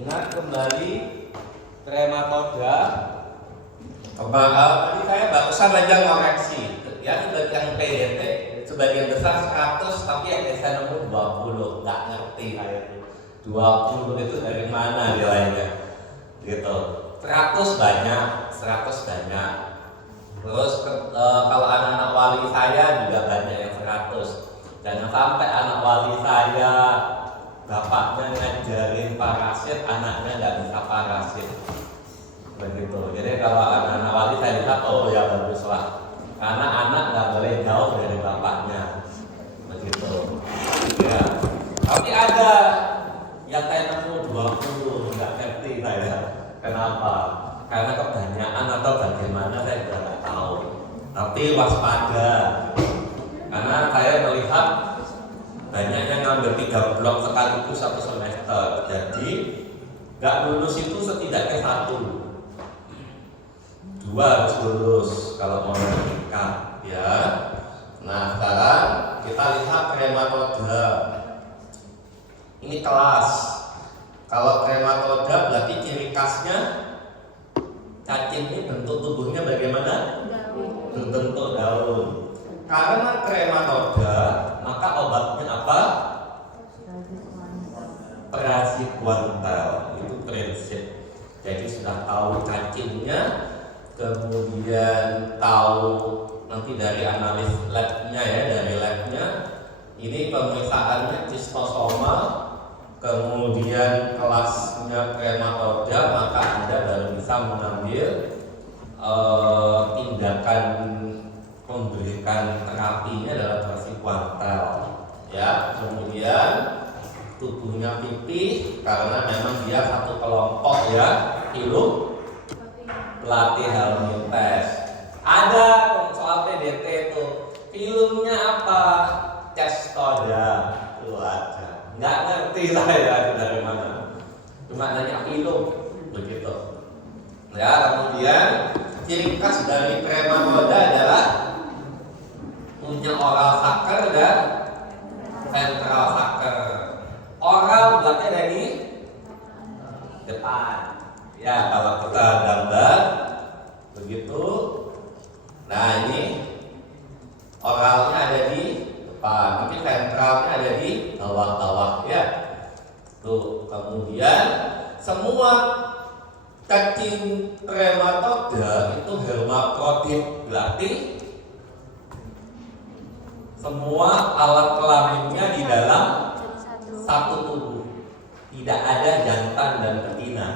Ingat kembali trematoda. Tadi saya barusan aja ngoreksi ya, yang PDT sebagian besar 100 tapi yang saya nemu 20, nggak ngerti saya 20 itu dari mana nilainya gitu. 100 banyak, 100 banyak. Terus kalau anak-anak wali saya juga banyak yang 100. Jangan sampai anak wali saya bapaknya ngajarin parasit, anaknya nggak bisa parasit begitu. Jadi kalau anak-anak wali saya lihat, oh ya bagus lah, karena anak nggak boleh jauh dari bapaknya begitu ya. Tapi ada yang saya nemu 20, nggak ngerti saya kenapa, karena kebanyakan atau bagaimana saya juga nggak tahu. Tapi waspada, karena saya melihat banyak yang ngambil 3 blok sekaligus 1 semester, jadi nggak lulus itu setidaknya 1, 2 harus lulus kalau mau menikah ya. Nah sekarang kita lihat krematoda. Ini kelas. Kalau krematoda berarti ciri khasnya cacing ini bentuk tubuhnya bagaimana? Berbentuk daun. Karena krematoda, maka obatnya apa? Praziquantel, itu prinsip. Jadi sudah tahu cacingnya, kemudian tahu nanti dari analis labnya ya, dari labnya ini pemeriksaannya cistosoma, kemudian kelasnya krematoda, maka Anda baru bisa mengambil tindakan memberikan terapinya adalah praziquantel ya. Kemudian tubuhnya pipih karena memang dia satu kelompok ya, ilmu pelatih Helminth test. Ada soal PDT itu filmnya apa? Cestoda itu aja, nggak ngerti saya dari mana, cuma nanya film begitu ya. Kemudian ciri khas dari krematoda adalah punya oral sucker dan ventral sucker. Oral berarti dari depan ya, kalau kita gambar begitu. Nah ini oralnya ada di depan, tapi ventralnya ada di bawah-bawah ya. Tuh, kemudian semua cacing krematoda itu hermafrodit, berarti semua alat kelaminnya di dalam satu tubuh, tidak ada jantan dan betina,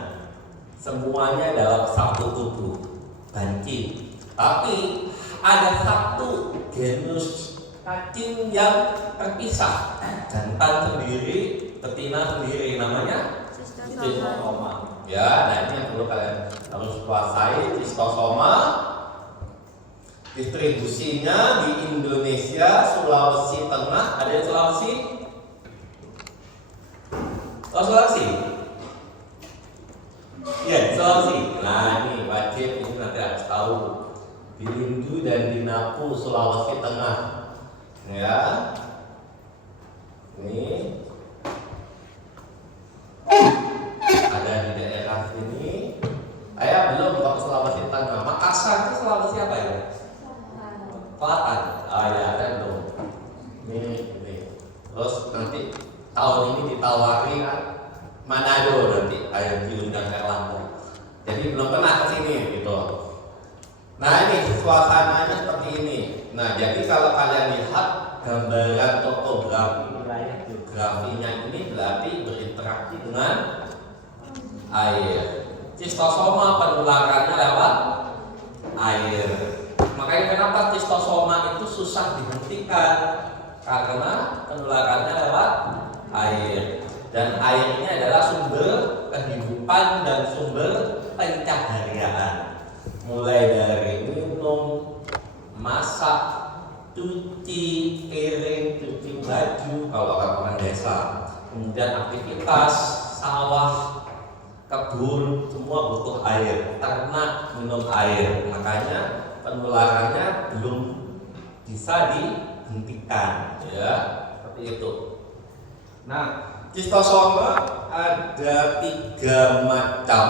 semuanya dalam satu tubuh, banci. Tapi ada satu genus cacing yang terpisah, jantan sendiri, betina sendiri, namanya cistosoma. Ya, nah ini yang perlu kalian harus kuasai. Cistosoma distribusinya di Indonesia, Sulawesi Tengah. Ada yang Sulawesi? Oh, Sulawesi? Iya, Sulawesi. Nah ini wajib, ini nanti harus tahu. Di Lindu dan di Napu, Sulawesi Tengah. Ya. Ini ada di daerah sini. Saya belum ke Sulawesi Tengah. Makassar itu Sulawesi apa ya? Selatan. Ah ya, saya belum. Ini. Terus nanti tahun ini ditawari Manado, nanti ayam diundang ke Lampung. Jadi belum pernah ke sini gitu. Nah ini suasananya seperti ini. Nah jadi kalau kalian lihat gambaran topografi wilayah geografinya ini berarti berinteraksi dengan air. Cistosoma penularannya lewat air. Makanya kenapa cistosoma itu susah dihentikan, karena penularannya lewat air. Dan air ini adalah sumber kehidupan dan sumber pencaharian. Mulai dari minum, masak, cuci piring, cuci baju kalau orang desa. Kemudian aktivitas sawah, kebun, semua butuh air. Ternak minum air. Makanya penularannya belum bisa dihentikan, ya seperti itu. Nah, Cistosoma ada 3 macam,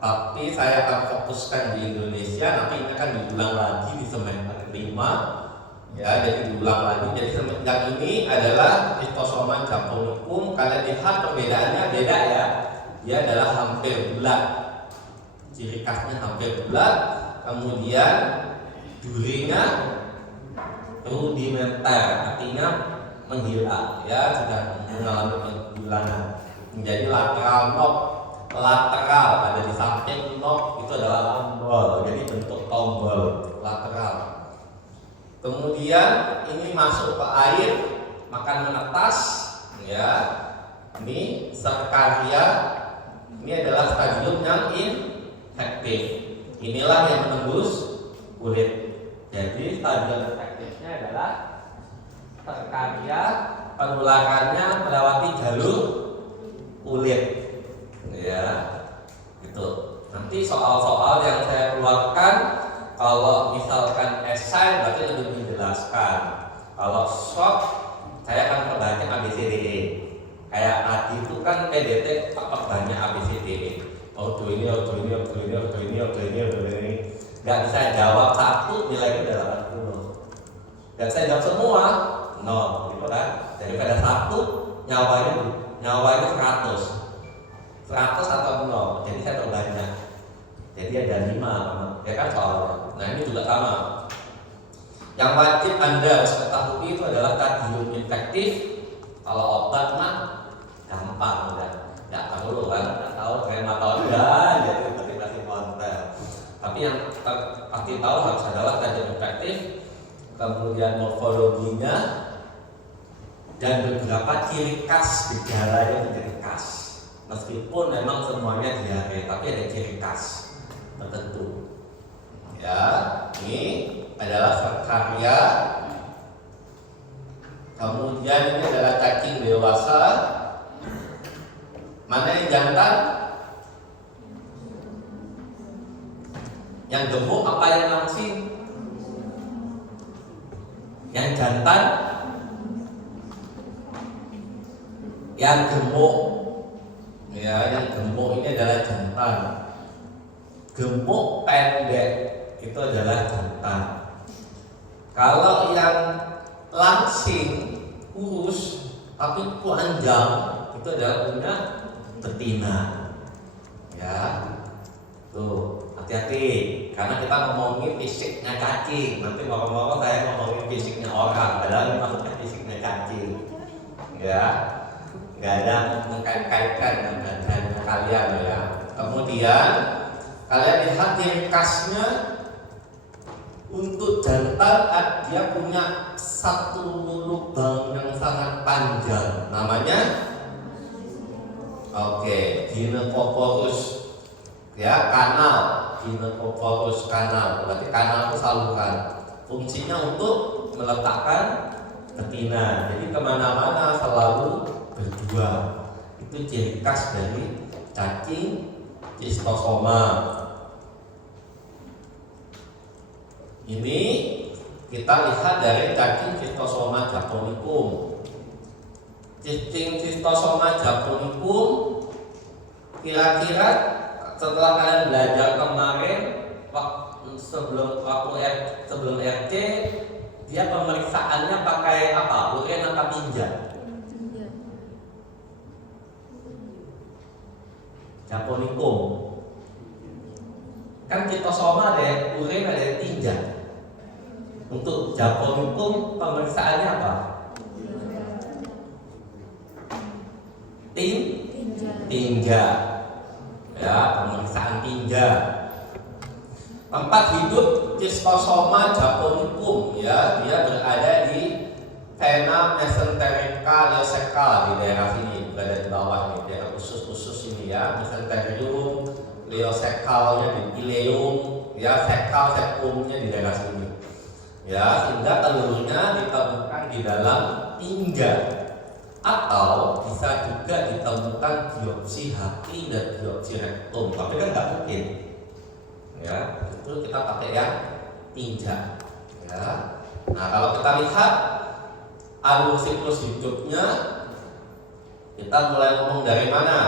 tapi saya akan fokuskan di Indonesia. Nanti ini akan diulang lagi di semester 5, ya. Jadi diulang lagi. Jadi yang ini adalah Cistosoma japonicum. Kalian lihat perbedaannya beda ya. Dia adalah hampir bulat, ciri khasnya hampir bulat. Kemudian durinya rudimenter, artinya menghilang, ya, sudah mengalami penghilangan. Menjadi lateral knob, lateral ada di samping knob itu adalah tombol, jadi bentuk tombol lateral. Kemudian ini masuk ke air, makan menetas, ya. Ini serkaria, ini adalah stadium yang infektif. Inilah yang menembus kulit. Jadi stadium efektifnya adalah serkaria, penularannya melewati jalur kulit, ya, gitu. Nanti soal-soal yang saya keluarkan, kalau misalkan esai berarti lebih menjelaskan. Kalau short, saya akan perbanyak ABCDE. Kayak tadi itu kan PDT perbanyak ABCDE. Ordo ini, ordo ini, ordo ini, ordo ini, ordo ini, ordo ini. Gak bisa jawab satu, nilainya udah 80. Dan saya jawab semua, 0, gitu kan? Daripada satu, nyawanya 100 atau 0. Jadi saya terbanyak. Jadi ada 5, ya kan soalnya. Nah ini juga sama. Yang wajib Anda harus ketahui itu adalah stadium infektif. Kalau obat mah gampang udah, nggak perlu kan? Nggak tahu rheumatoida, jadi kasih kontel. Tapi yang pasti tahu harus adalah stadium infektif, kemudian morfologinya, dan beberapa ciri khas gejalanya menjadi khas. Meskipun memang semuanya diare, tapi ada ciri khas tertentu. Ya, ini adalah serkaria. Kemudian ini adalah cacing dewasa. Mana yang jantan? Yang gemuk apa yang langsing? Yang jantan? Yang gemuk, ya, yang gemuk ini adalah jantan. Gemuk pendek itu adalah jantan. Kalau yang langsing kurus tapi panjang itu adalah punya betina, ya. Tuh, hati-hati karena kita ngomongin fisiknya cacing. Nanti ngomong-ngomong saya ngomongin fisiknya orang, padahal maksudnya fisiknya cacing, ya. Nggak ada mengkait-kaitkan dengan kalian, ya. Kemudian kalian lihat ciri khasnya. Untuk jantan dia punya satu lubang yang sangat panjang, namanya ginecoporus, ya, kanal, ginecoporus kanal. Berarti kanal itu saluran, fungsinya untuk meletakkan betina. Jadi kemana-mana selalu berdua. Itu ciri khas dari cacing Cistosoma. Ini kita lihat dari cacing Cistosoma japonicum. Cacing Cistosoma japonicum kira-kira setelah kalian belajar kemarin sebelum RC, dia pemeriksaannya pakai apa? Urin atau tinja? Japonicum. Kan Cistosoma ada yang urin, ada yang tinja. Untuk japonicum pemeriksaannya apa? Tinja. Ya, pemeriksaan tinja. Tempat hidup Cistosoma japonicum, ya, dia berada di vena mesenterica leocecal di daerah sini, berada di bawah ini, daerah khusus ini, ya, mesenterium, leocecalnya di ileum, ya, cecumnya di daerah sini. Ya, sehingga telurnya ditemukan di dalam tinja, atau bisa juga ditemukan biopsi hati dan biopsi rektum, tapi kan nggak mungkin, ya, itu kita pakai yang tinja, ya. Nah, kalau kita lihat alur siklus hidupnya Kita mulai ngomong dari mana?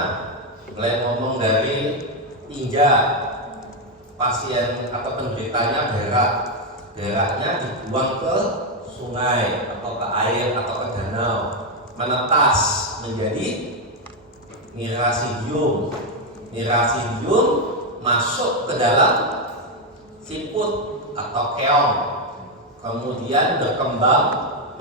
Mulai ngomong dari tinja. Pasien atau penderitanya berak. Beraknya dibuang ke sungai atau ke air atau ke danau, menetas menjadi mirasidium. Mirasidium masuk ke dalam siput atau keong, kemudian berkembang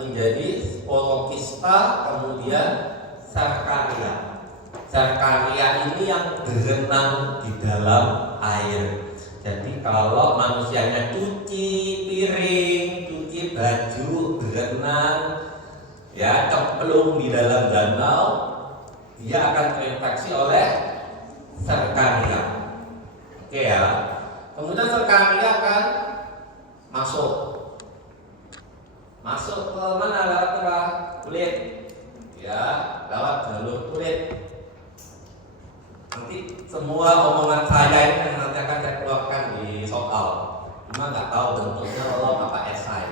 menjadi sporokista, kemudian sarkaria. Sarkaria ini yang berenang di dalam air. Jadi kalau manusianya cuci piring, cuci baju, berenang, ya cemplung di dalam danau, dia akan terinfeksi oleh sarkaria. Oke ya. Kemudian sarkaria akan masuk ke mana? Lewat kulit, ya, lewat jalur kulit. Nanti semua omongan saya ini nanti akan saya keluarkan di soal, cuma nggak tahu bentuknya lolom apa esai.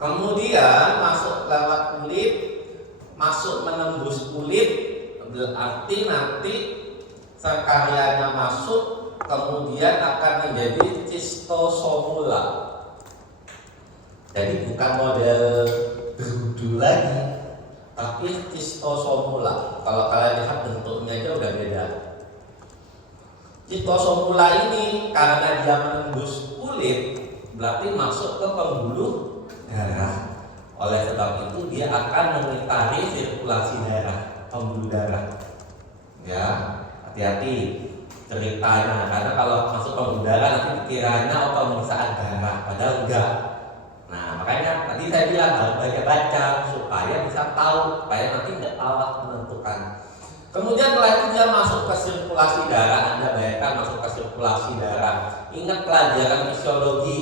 Kemudian masuk lewat kulit, masuk menembus kulit, berarti nanti sarkarianya masuk, kemudian akan menjadi cistosomula. Jadi bukan model berudu lagi, tapi cistosomula. Kalau kalian lihat bentuknya aja udah beda. Cistosomula ini karena dia menembus kulit, berarti masuk ke pembuluh darah. Oleh sebab itu dia akan mengitari sirkulasi darah, pembuluh darah. Ya, hati-hati ceritanya, karena kalau masuk pembuluh darah nanti dikiranya pemeriksaan darah, padahal enggak. Nah, makanya tadi saya bilang harus baca-baca supaya bisa tahu, supaya nanti tidak salah menentukan. Kemudian setelah itu dia masuk ke sirkulasi darah. Anda bayangkan masuk ke sirkulasi darah. Ingat pelajaran fisiologi,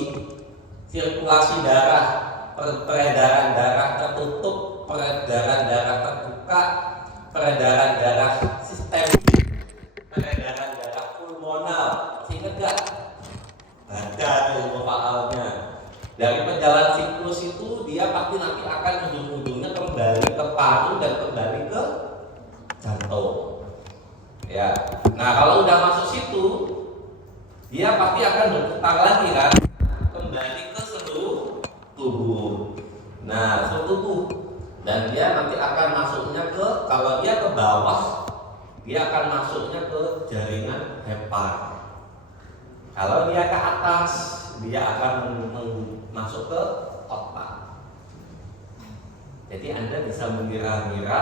sirkulasi darah, peredaran darah tertutup, peredaran darah terbuka, peredaran darah sistemik, peredaran darah pulmonal. Ingat gak? Baca ilmu faalnya. Dari perjalanan siklus itu dia pasti nanti akan ujung-ujungnya kembali ke paru dan kembali ke jantung. Ya. Nah, kalau udah masuk situ, dia pasti akan berputar lagi kan, kembali ke seluruh tubuh. Nah, seluruh tubuh. Dan dia nanti akan masuknya ke, kalau dia ke bawah, dia akan masuknya ke jaringan hepar. Kalau dia ke atas, dia akan masuk ke otak. Jadi Anda bisa mengira-ngira,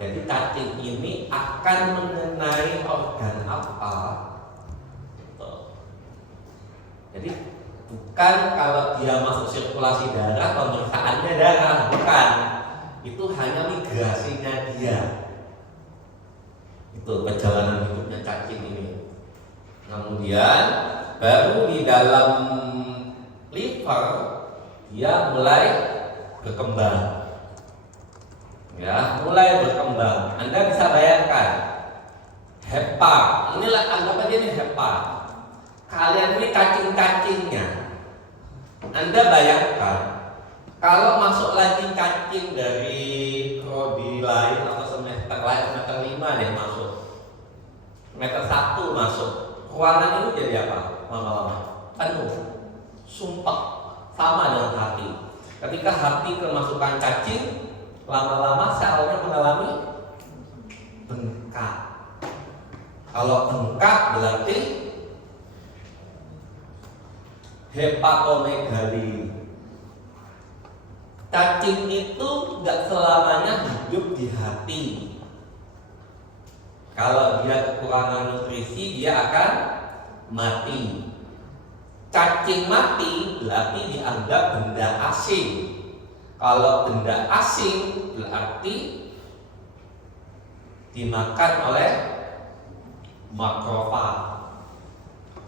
jadi cacing ini akan mengenai organ apa. Jadi bukan kalau dia masuk sirkulasi darah, pemeriksaannya darah, bukan. Itu hanya migrasinya dia. Itu perjalanan hidupnya cacing ini. Kemudian baru di dalam liver dia mulai berkembang. Ya, mulai berkembang. Anda bisa bayangkan hepar. Inilah anggap aja ini hepar. Kalian ini cacing-cacingnya. Anda bayangkan kalau masuk lagi cacing dari prodi lain atau semester lain, semester 5 deh masuk. Semester 1 masuk. Ruangan ini jadi apa? Lama-lama penuh, sumpah, sama dengan hati. Ketika hati kemasukan cacing, lama-lama selnya mengalami bengkak. Kalau bengkak berarti hepatomegali. Cacing itu nggak selamanya hidup di hati. Kalau dia kekurangan nutrisi, dia akan mati. Cacing mati berarti dianggap benda asing. Kalau benda asing berarti dimakan oleh makrofag,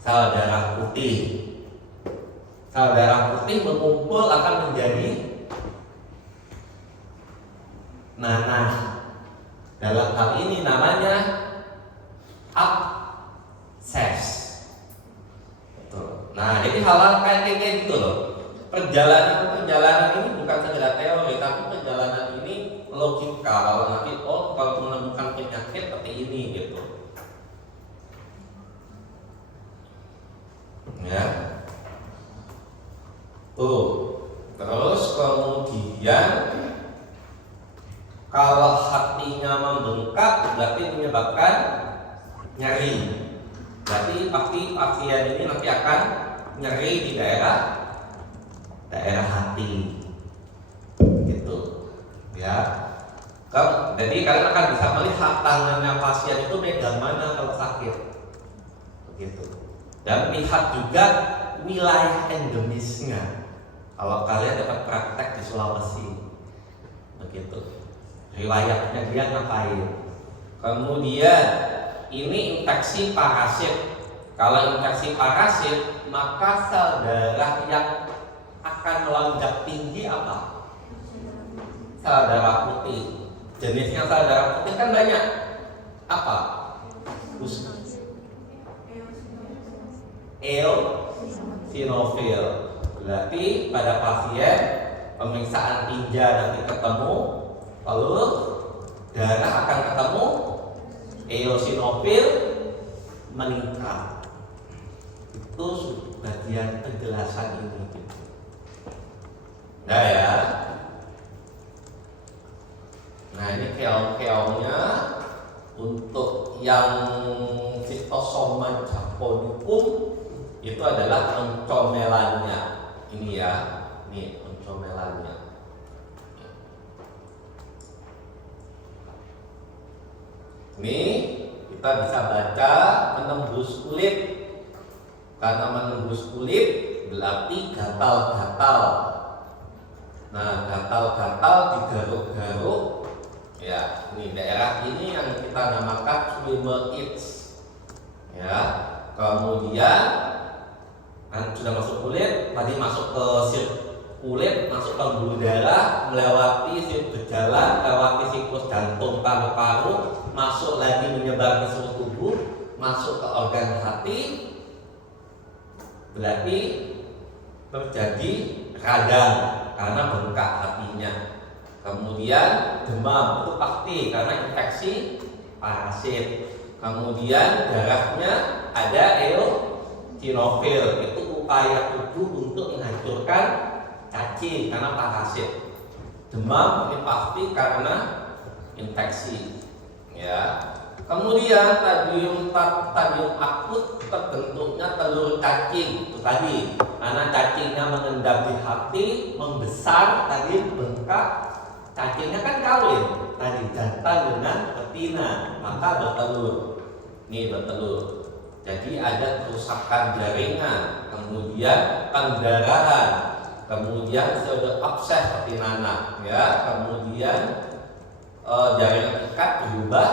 sel darah putih. Sel darah putih mengumpul akan menjadi nanah. Dalam hal ini namanya abses. Nah, jadi hal-hal kayak gitu loh. Perjalanan ini bukan sekedar teori, tapi perjalanan ini logika. Kalau nanti Tuh. Terus kemudian kalau hatinya membengkak berarti menyebabkan nyeri. Berarti pasti pasien ini nanti akan nyeri di daerah hati. Gitu. Ya. Jadi kalian akan bisa melihat tangannya pasien itu megang mana kalau sakit. Begitu. Dan lihat juga wilayah endemisnya. Kalau kalian dapat praktek di Sulawesi, begitu. Riwayatnya dia ngapain. Kemudian ini infeksi parasit. Kalau infeksi parasit, maka sel darah yang akan melonjak tinggi apa? Sel darah putih. Jenisnya sel darah putih kan banyak. Apa? Eosinofil. Berarti pada pasien pemeriksaan tinja nanti ketemu, lalu darah akan ketemu eosinofil meningkat. Itu bagian penjelasan ini. Nah ya. Nah ini keong-keongnya untuk yang Phytosoma japonicum itu adalah oncomelannya. Ini ya, ini oncomelannya. Ini kita bisa baca menembus kulit. Karena menembus kulit berarti gatal-gatal. Nah, gatal-gatal digaruk-garuk. Ya, ini daerah ini yang kita namakan swimmer itch. Ya, kemudian kan sudah masuk kulit, tadi masuk ke sirip kulit, masuk ke pembuluh darah, melewati sirip berjalan, melewati siklus jantung, paru-paru, masuk lagi menyebar ke seluruh tubuh, masuk ke organ hati. Berarti terjadi radang karena bengkak hatinya. Kemudian demam itu pasti karena infeksi parasit. Kemudian darahnya ada eosinofil, itu upaya tubuh untuk menghancurkan cacing karena parasit. Demam ini pasti karena infeksi. Ya. Kemudian stadium akut terbentuknya telur cacing itu tadi, karena cacingnya mengendap di hati, membesar tadi bengkak. Cacingnya kan kawin tadi, jantan dengan betina, maka bertelur. Ini bertelur. Jadi ada kerusakan jaringan, kemudian pendarahan, kemudian sudah abses seperti nanah, ya, kemudian jaringan ikat berubah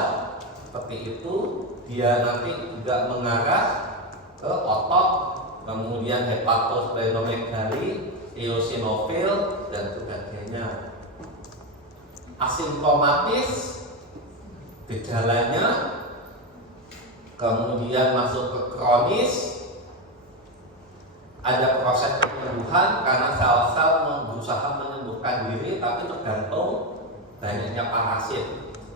seperti itu, dia nanti juga mengarah ke otot, kemudian hepatosplenomegaly, eosinofil dan sebagainya. Asimptomatis gejalanya, kemudian masuk ke kronis, ada proses penyembuhan karena sel-sel berusaha menyembuhkan diri, tapi tergantung banyaknya parasit.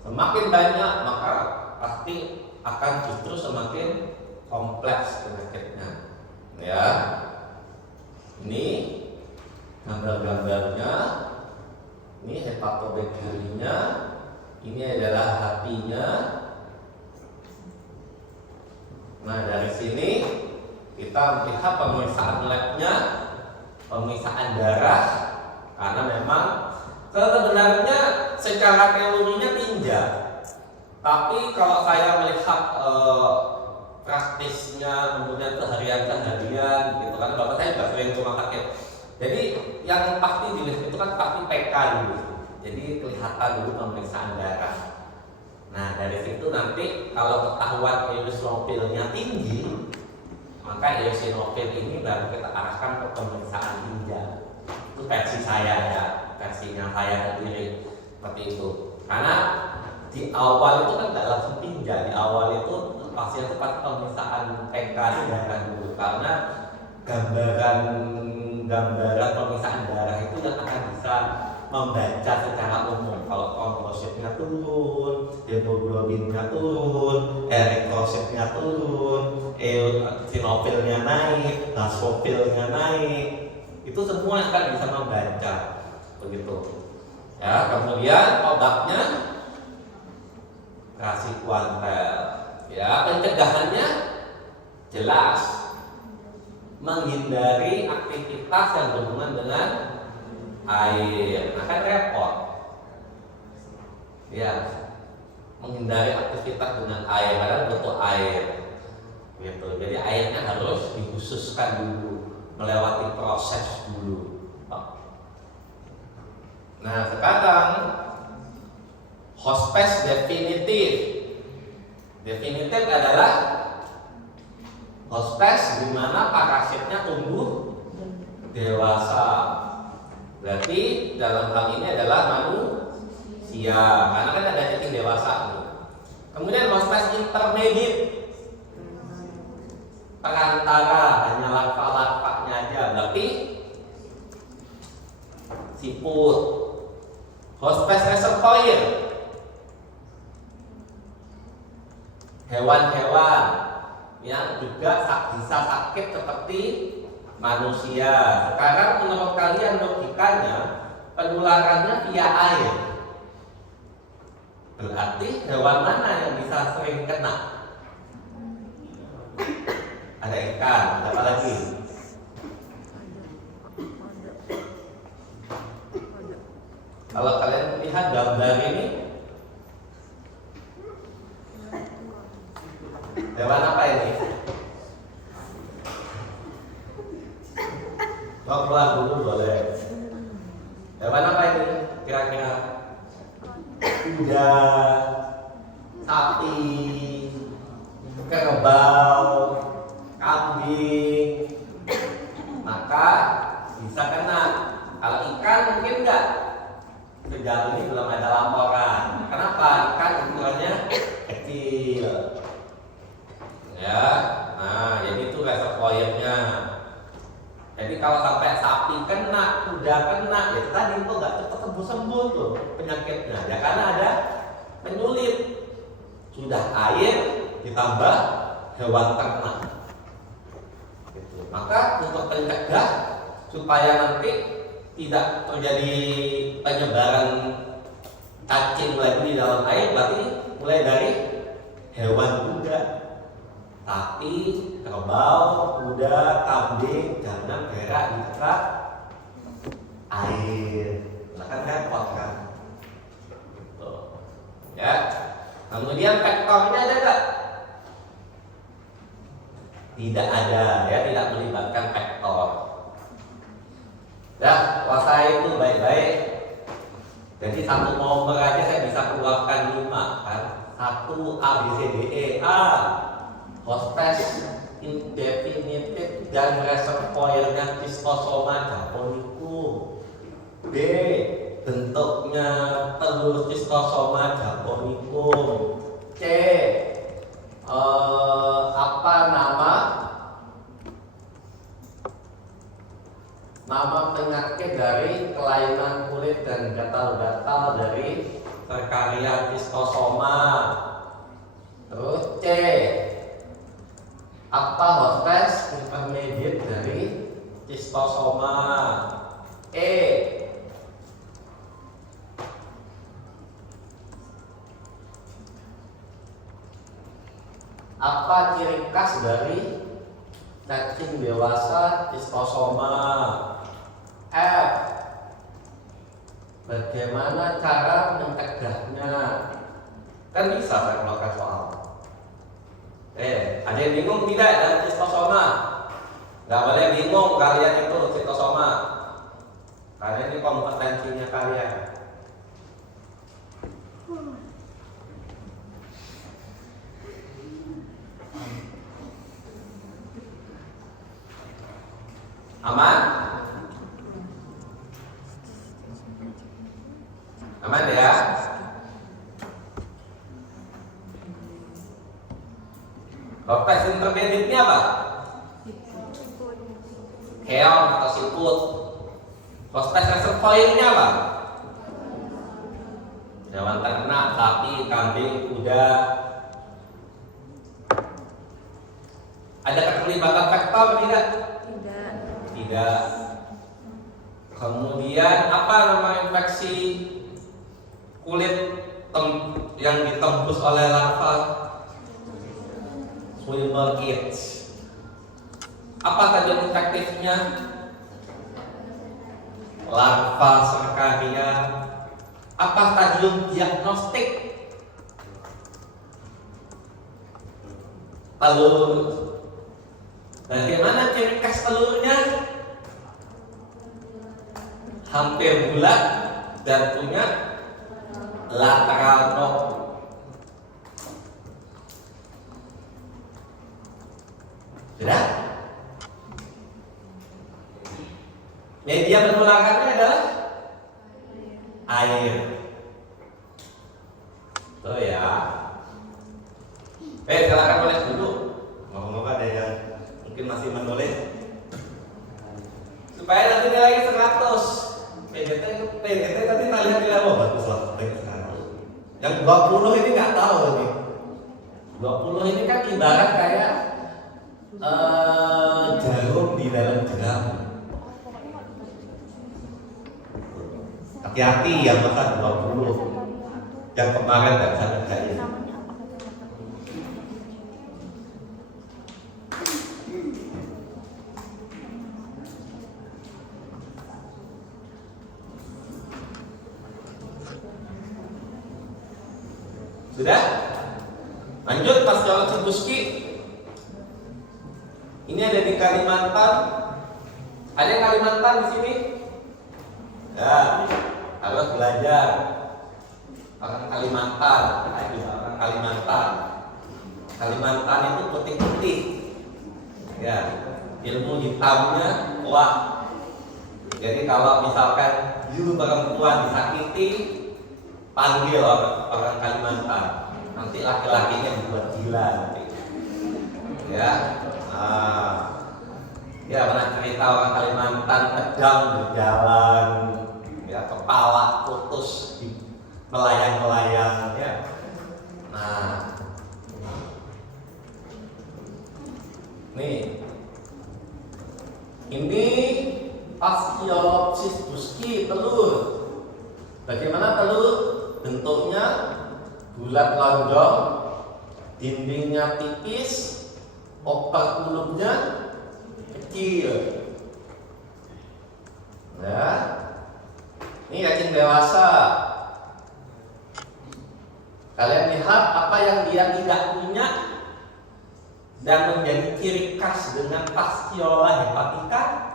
Semakin banyak maka pasti akan justru semakin kompleks penyakitnya. Ya, ini gambar-gambarnya. Ini hepatobacterinya, ini adalah hatinya. Nah dari sini kita melihat pemeriksaan labnya, pemeriksaan darah, karena memang sebenarnya secara teorinya tinja, tapi kalau saya melihat praktisnya, kemudian keharian-keharian gitu kan, bapak saya juga sering rumah sakit. Jadi yang pasti dilihat itu kan pasti PK dulu. Jadi kelihatan dulu pemeriksaan darah. Nah dari situ nanti kalau ketahuan eosinofilnya tinggi, maka eosinofil ini baru kita arahkan ke pemeriksaan tinja. Itu versi saya ya, versinya saya sendiri seperti itu. Karena di awal itu kan tidak langsung tinja, di awal itu pasien cepat pemeriksaan PK darah dulu, karena gambaran pemeriksaan darah itu yang akan bisa membaca secara umum kalau trombositnya turun, hemoglobinnya turun, eritrositnya turun, eosinofilnya naik, basofilnya naik, Itu semua akan bisa membaca begitu. Ya, kemudian obatnya operasi kuantel. Ya, pencegahannya jelas, menghindari aktivitas yang berhubungan dengan air. Nah, kan repot. Ya, menghindari aktivitas dengan air karena butuh air. Gitu. Jadi airnya harus dikhususkan dulu, melewati proses dulu. Nah, sekarang hospes definitif. Definitif adalah hospes di mana parasitnya tumbuh dewasa. Berarti dalam hal ini adalah manusia, karena kan ada cacing dewasa. Kemudian hospes intermediate, perantara, hanya larva-larvanya aja, berarti siput. Hospes reservoir, hewan-hewan yang juga bisa sakit seperti manusia. Sekarang menurut kalian logikanya penularannya via air. Berarti hewan mana yang bisa sering kena? Ada ikan, ada apa lagi? Kalau kalian lihat gambar ini, hewan apa ini? Mau keluar dulu boleh. Hewan apa ini? Kira-kira? Kuda, sapi, kerbau, kambing. Maka bisa kena. Kalau ikan mungkin enggak. Sejauh ini belum ada laporan. Kenapa? Ikan ukurannya kecil. Ya, nah jadi itu reservoirnya. Jadi kalau sampai sapi kena, kuda kena, ya tadi itu nggak cepat sembuh tuh penyakitnya. Ya karena ada penyulit. Sudah air ditambah hewan ternak. Gitu. Maka untuk mencegah supaya nanti tidak terjadi penyebaran cacing lagi di dalam air, berarti mulai dari hewan kuda, sapi, kerbau, kuda, kambing, jangan berak di dekat air. Nah kan repot kan. Tuh. Ya. Kemudian faktornya ada nggak? Tidak ada, ya, tidak melibatkan faktor. Ya, kuasai itu baik-baik. Jadi satu nomor aja saya bisa keluarkan 5 kan. 1 A B C D E. A, hospes indefinitif dan reservoirnya Schistosoma japonicum. B, bentuknya telur Schistosoma japonicum. C, apa nama penyakit dari kelainan kulit dan gatal-gatal dari Cercaria Schistosoma. Terus C, apa hospes intermediate dari Schistosoma. E, apa ciri khas dari cacing dewasa Schistosoma. F, bagaimana cara mencegahnya? Kan bisa saya keluarkan soal. Ada yang bingung tidak dengan Schistosoma? Gak boleh bingung kalian itu Schistosoma, karena ini kompetensinya kalian. Aman? Aman ya? Hospes intermediate-nya apa? Keong atau siput. Hospes reservoir-nya apa? Hewan ternak, sapi, kambing, kuda. Ada keterlibatan faktor tidak? Tidak. Kemudian apa nama infeksi kulit yang ditembus oleh larva? Swivel itch. Apa tajuk infektifnya? Larva Serkaria. Apa stadium diagnostik? Telur. Bagaimana ciri khas telurnya? Hampir bulat dan punya lateral knob. Sudah? Media penularannya adalah air. Tuh ya. Silakan nulis dulu. Ngomong-ngomong ada yang mungkin masih menulis. Supaya nanti nilainya 100. PDT tadi kalian nilai apa? Bagus lah. Yang 20 ini nggak tahu ini. 20 ini kan ibarat kayak jarum di dalam jeram. Hati-hati yang makan 20. Yang kemarin nggak bisa ngerjain. Sudah? Lanjut Mas Jalan Cibuski. Ini ada di Kalimantan. Ada yang Kalimantan di sini? Ya, harus belajar. Orang Kalimantan, orang Kalimantan. Kalimantan itu putih-putih. Ya, ilmu hitamnya kuat. Jadi kalau misalkan perempuan disakiti, panggil orang Kalimantan, nanti laki-lakinya dibuat gila nanti. Ya, ya pernah cerita orang Kalimantan pedang berjalan, ya kepala putus di melayang-melayang, ya. Nah, nih, ini Asciolopsis buski telur. Bagaimana telur? Bentuknya bulat lonjong, dindingnya tipis, operkulumnya kecil. Ya, ini cacing dewasa. Kalian lihat apa yang dia tidak punya dan menjadi ciri khas dengan Fasciola hepatica.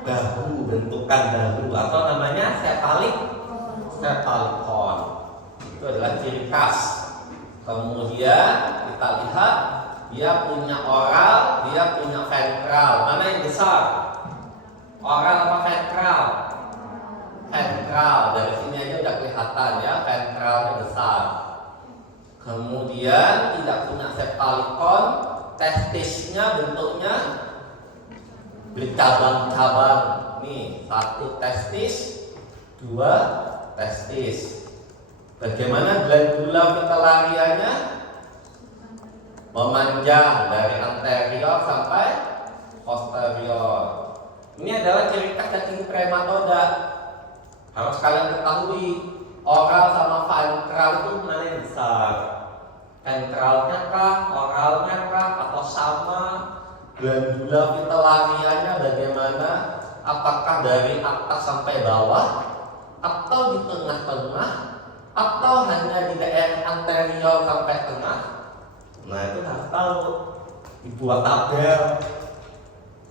Bahu, bentukan bahu atau namanya cephalic-con. Itu adalah ciri khas. Kemudian kita lihat dia punya oral, dia punya ventral. Mana yang besar? Oral apa ventral? Ventral. Dari sini aja udah kelihatan ya, ventralnya besar. Kemudian tidak punya cephalic-con, testisnya bentuknya bercabang-cabang. Nih, 1 testis, 2 testis. Bagaimana glandula vitellarianya? Memanjang dari anterior sampai posterior. Ini adalah ciri khas cacing prematoda. Harus kalian ketahui, oral sama ventral itu mana yang besar? Ventralnya kah, oralnya kah, atau sama? Glandula vitellarianya bagaimana? Apakah dari atas sampai bawah, atau di tengah-tengah, atau hanya di daerah anterior sampai tengah? Nah, itu harus tahu. Dibuat tabel.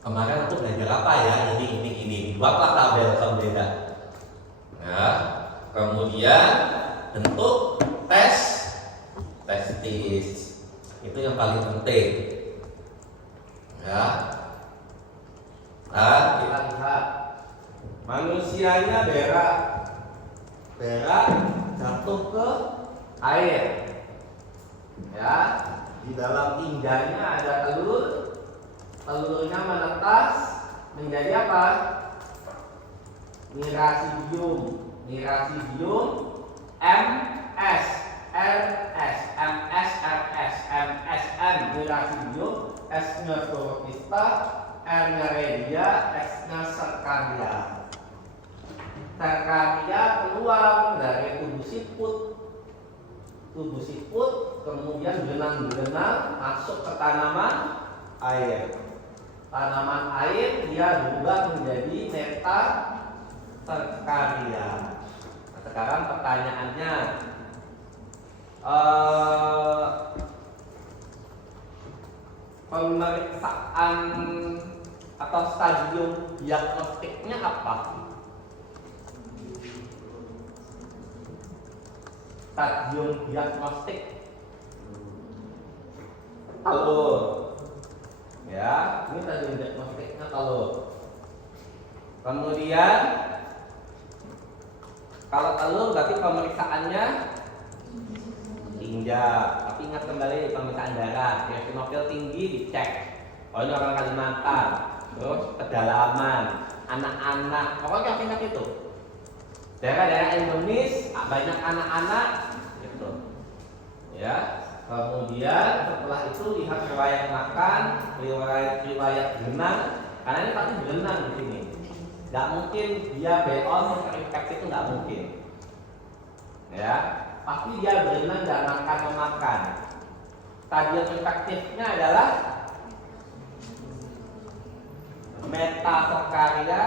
Kemarin aku belajar apa ya? Ini. Dibuatlah tabel kalau beda. Nah, kemudian bentuk testis. Itu yang paling penting. Ya. Nah, kita lihat manusianya berak jatuh ke air. Ya, di dalam tinjanya ada telurnya menetas menjadi apa? Mirasidium, MS, RS, MS, RS, MSN, Mirasidium, S-nya Sorotista, R-nya Redia, tubuh siput, kemudian benang-benang masuk ke tanaman air. Tanaman air dia berubah menjadi metaserkaria. Nah, sekarang pertanyaannya, pemeriksaan atau stadium diagnostiknya apa? Stadium diagnostik telur, ya, ini stadium diagnostiknya telur. Kemudian kalau telur berarti pemeriksaannya tinja, tapi ingat kembali pemeriksaan darah, eosinofil tinggi dicek. Oh ini orang Kalimantan, terus kedalaman, anak-anak, pokoknya ingat itu. Daerah-daerah endemis banyak anak-anak, gitu. Ya. Kemudian setelah itu lihat riwayat makan, riwayat berenang, karena ini pasti berenang di sini. Nggak mungkin dia beon yang terinfeksi, itu nggak mungkin. Ya. Pasti dia berenang dan makan. Stadium infektifnya adalah metaserkaria,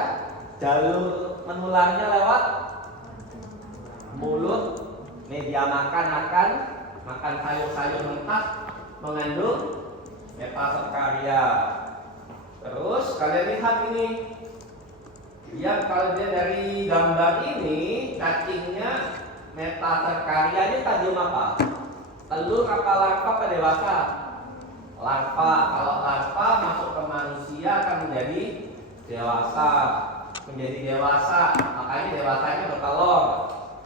jalur menularnya lewat mulut, media makan sayur-sayur mentah mengandung metaserkaria. Terus kalian lihat ini, dia kalau dia dari gambar ini cacingnya metaserkaria ini stadium apa? Telur apa larva apa dewasa? Larva. Kalau larva masuk ke manusia akan menjadi dewasa. Makanya dewasanya bertelur.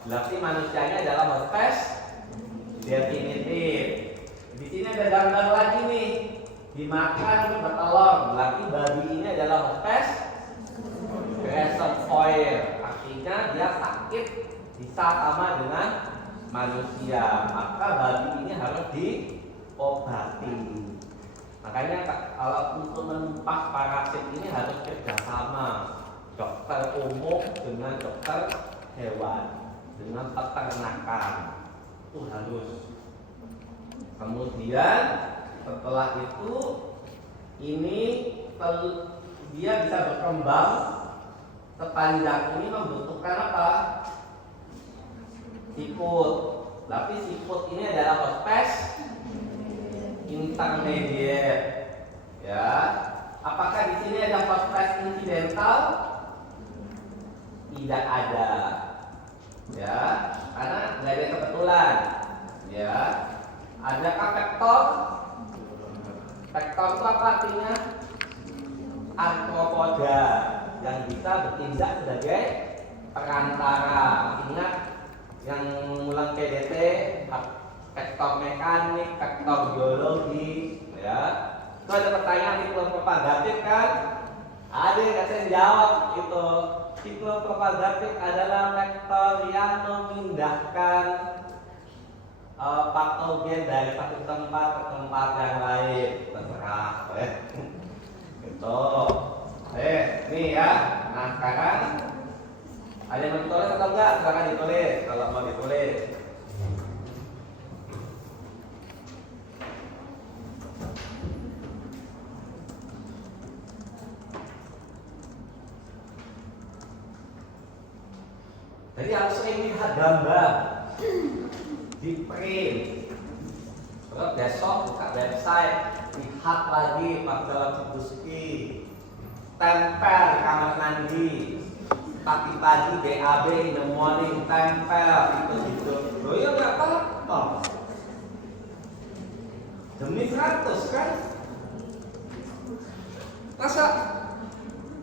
Berarti manusianya adalah hospes definitif. Di sini ada gambar lagi nih, dimakan bertelur. Berarti babi ini adalah hospes reservoir. Artinya dia sakit bisa sama dengan manusia, maka babi ini harus diobati. Makanya kalau untuk menumpas parasit ini harus kerjasama dokter umum dengan dokter hewan, dengan peternakan, itu harus. Kemudian setelah itu ini dia bisa berkembang sepanjang ini membutuhkan apa? Siput. Tapi siput ini adalah hospes intermediate. Ya. Apakah di sini ada hospes incidental? Tidak ada. Ya, karena nggak ada kebetulan. Ya. Adakah vektor? Vektor itu apa artinya? Arthropoda yang bisa bertindak sebagai perantara. Ingat yang ngulang PDT, vektor mekanik, vektor biologi, ya. Itu ada pertanyaan siklon propagatif kan? Ada yang kasih jawab itu. Siklon propagatif adalah vektor yang memindahkan patogen dari satu tempat ke tempat yang lain. Terserah, gitu. Nih ya. Nah sekarang ada yang mau ditulis atau enggak? Silahkan ditulis kalau mau ditulis. Jadi harus sering lihat gambar, di print. Terus besok buka website, lihat lagi Pak Buski, tempel di kamar mandi. Pagi-pagi BAB in the morning, tempel itu. Loh ya nggak apa-apa. Demi 100 kan? Masa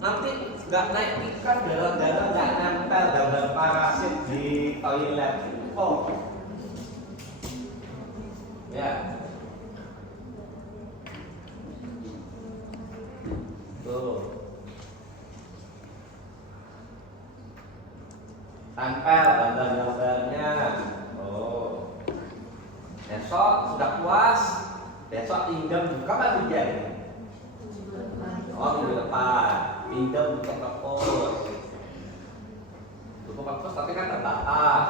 nanti nggak naik ikan gara-gara nggak nempel gambar parasit di toilet? Oh, ya. Tuh. Tempel gambar-gambarnya. Oh. Besok sudah puas. Besok pinjam juga kan hujan. Oh minggu depan pinjam untuk perpus. Buku perpus tapi kan terbatas.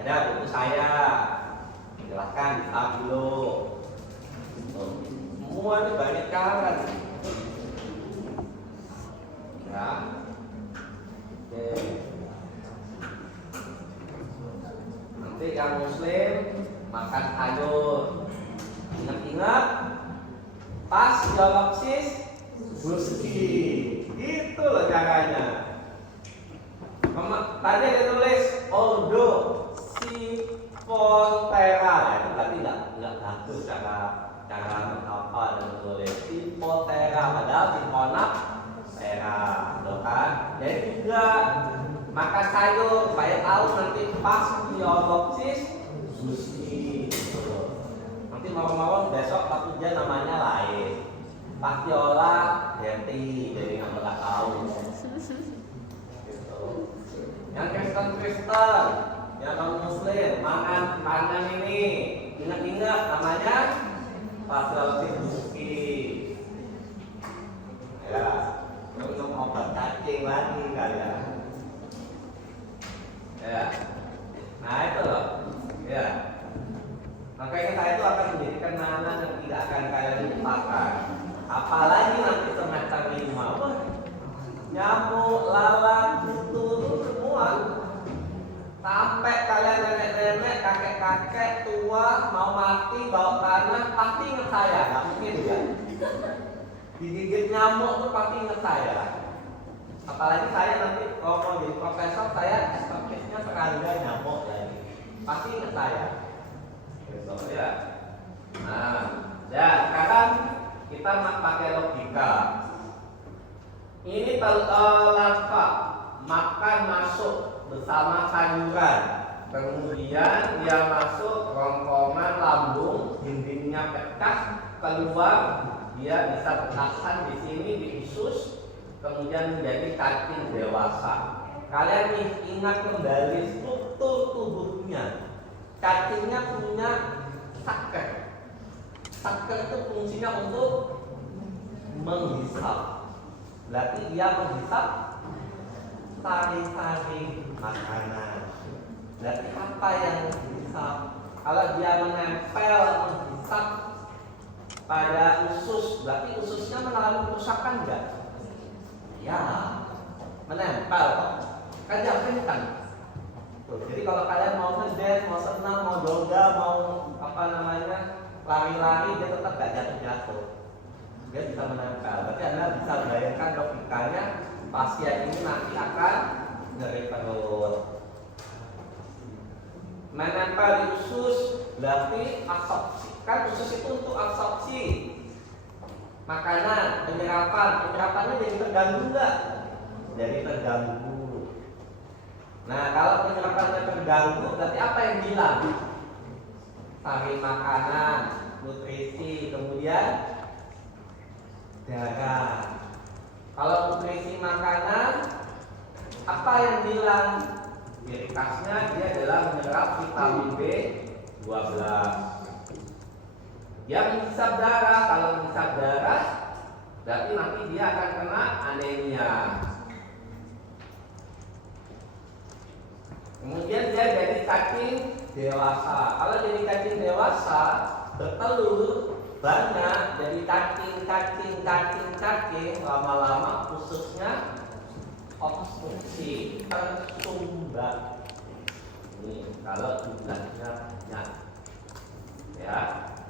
Ada buku saya. Nanti yang muslim makan sayur. Ingat-ingat pas biologis gusti. Itu loh caranya. Tadi ditulis Ordo Siphothera. Itu tadi nggak bagus cara menghafal dan menulis Siphothera. Padahal Siphothera, loh kan? Jadi juga makan sayur, saya tahu nanti pas biologis gusti. Nanti mau besok Pak Puja namanya lain. Pak Tiola Yenti, jadi nggak tahu. Gitu. Yang Kristen, yang non Muslim, makan pangan ini, ingat-ingat namanya Pak Gusti. Ya, untuk obat cacing lagi kalian. Ya, nah itu loh, ya. Makanya saya itu akan menjadikan nama yang tidak akan kalian lupakan. Apalagi nanti semester 5, nyamuk, lalat, itu semua. Sampai kalian nenek-nenek, kakek-kakek, tua, mau mati, bawa tanah, pasti ingat saya, nggak mungkin ya. Digigit nyamuk tuh pasti ingat saya. Apalagi saya nanti kalau mau jadi profesor, saya ekspertisnya serangga nyamuk lagi. Pasti ingat saya. Besok ya. Nah, ya sekarang kita pakai logika. Ini larva makan masuk bersama sayuran, kemudian dia masuk rongkongan lambung, dindingnya pecah, keluar, dia bisa bertahan di sini di usus, kemudian menjadi cacing dewasa. Kalian ingat kembali struktur tubuhnya. Cacingnya punya saker. Saker itu fungsinya untuk menghisap. Berarti dia menghisap sari-sari makanan. Berarti apa yang dihisap? Kalau dia menempel menghisap pada usus, berarti ususnya mengalami kerusakan enggak? Ya, menempel. Kan yakinkan. Jadi kalau kalian mau ngedance, mau senang, mau yoga, mau lari-lari, dia tetap gak jatuh-jatuh. Dia bisa menempel. Berarti Anda bisa bayangkan logikanya, pasien ini nanti akan nyeri perut. Menempel di usus berarti absorpsi. Kan usus itu untuk absorpsi makanan, penyerapannya jadi terganggu enggak? Jadi terganggu. Nah, kalau penyerapannya terganggu, berarti apa yang hilang? Sari makanan, nutrisi, kemudian darah. Kalau nutrisi makanan, apa yang hilang? Ciri khasnya dia adalah menyerap vitamin B12. Dia menghisap darah. Kalau menghisap darah, berarti nanti dia akan kena anemia. Kemudian dia jadi cacing dewasa. Kalau jadi cacing dewasa, bertelur banyak, jadi cacing, lama-lama ususnya obstruksi, tersumbat. Ini kalau jumlahnya banyak, ya.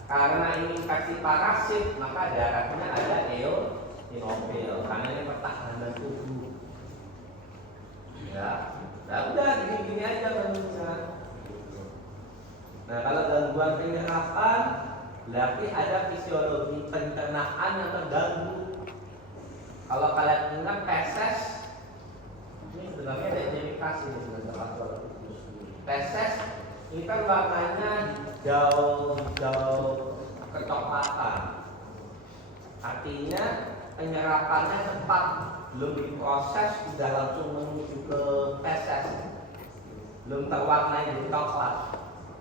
Karena ini infeksi parasit, maka darahnya ada eosinofil. Karena ini pertahanan tubuh. Ya. Nah udah gini-gini aja bentuknya. Nah kalau gangguan penyerapan berarti ada fisiologi pencernaan yang terganggu. Kalau kalian ingat feses, ini sebenarnya ada indikasi ini sebenarnya. Feses ini kan warnanya hijau kecoklatan. Artinya penyerapannya cepat, belum diproses sudah langsung menuju ke feses, belum terwarnai jadi coklat.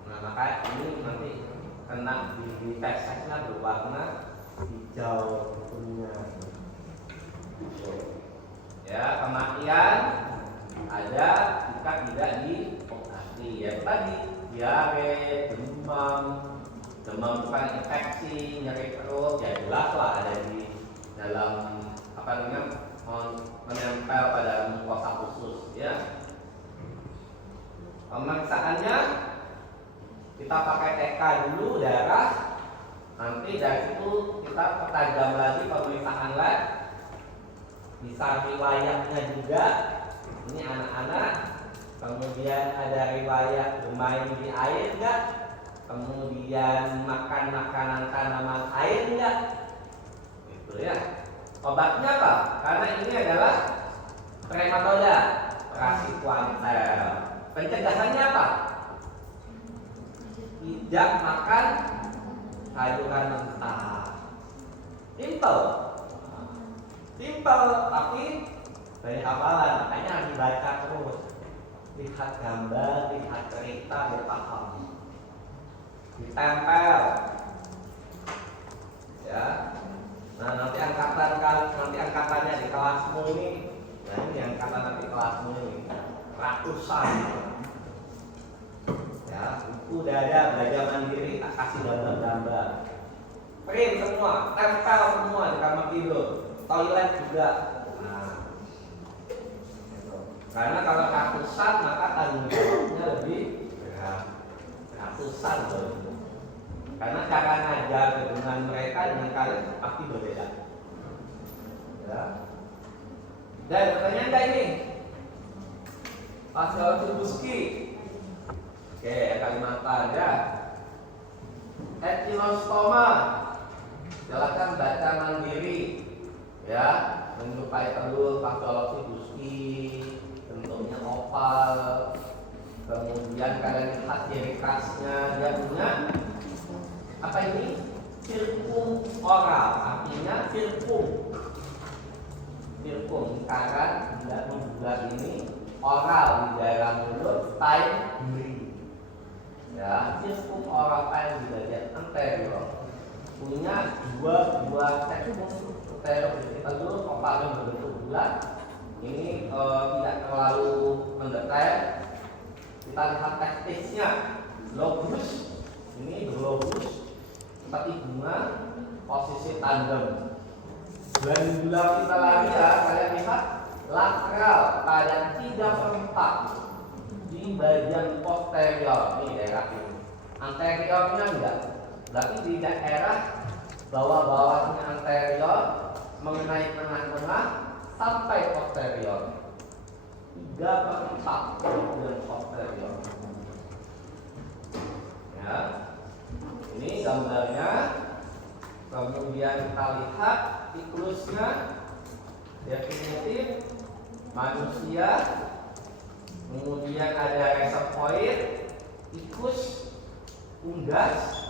Nah makanya ini nanti kena di fesesnya berwarna hijau punya. Ya, kematian ada jika tidak diobati. Ya tadi diare, demam bukan infeksi, nyeri perut, ya jelas lah ada di dalam menempel pada mukosa usus. Ya, pemeriksaannya Kita pakai TK dulu darah, nanti dari situ kita pertajam lagi pemeriksaan lab, bisa riwayatnya juga. Ini anak-anak, kemudian ada riwayat bermain di air enggak, kemudian makan makanan tanaman air enggak, gitu ya. Obatnya apa? Karena ini adalah trematoda, praziquantel. Pencegahannya apa? Tidak makan sayuran mentah. Simple, tapi banyak hafalan, makanya harus dibaca terus. Lihat gambar, lihat cerita, biar paham. Ditempel, ya. Nah nanti angkatannya di kelasmu ini, nah ini angkatan nanti kelasmu ini ratusan. Ya, buku udah ada, belajar mandiri, tak kasih gambar-gambar. Print semua, tempel semua di kamar tidur, toilet juga. Nah, gitu. Karena kalau ratusan maka tanggung jawabnya lebih berat. Ratusan loh. Karena cara ngajar dengan mereka dengan kalian pasti berbeda. Ya. Dan pertanyaan enggak ini? Pascal Tubuski. Oke, Kalimantan ya. Echinostoma. Silakan baca mandiri. Ya, menyerupai telur Pascal Tubuski, bentuknya oval. Kemudian kalian lihat ciri khasnya, dia punya apa ini? Sirkum oral, artinya sirkum lingkaran tidak membulat ini, oral di daerah mulut, time duri. Ya, sirkum oral time di bagian anterior, punya dua buah segmen anterior di telur, opalnya berbentuk bulat. Ini tidak terlalu mendetail. Kita lihat teknisnya, lobus ini globus seperti bunga, posisi tandem. Glandula pituitaria kalian lihat lateral pada 3/4 di bagian posterior, ini daerah ini. Anteriornya enggak, berarti di daerah bawah-bawahnya anterior mengenai tengah-tengah sampai posterior. 3/4 bagian posterior. Ya. Ini gambarnya. Kemudian kita lihat siklusnya definitif manusia. Kemudian ada reservoir, tikus, unggas.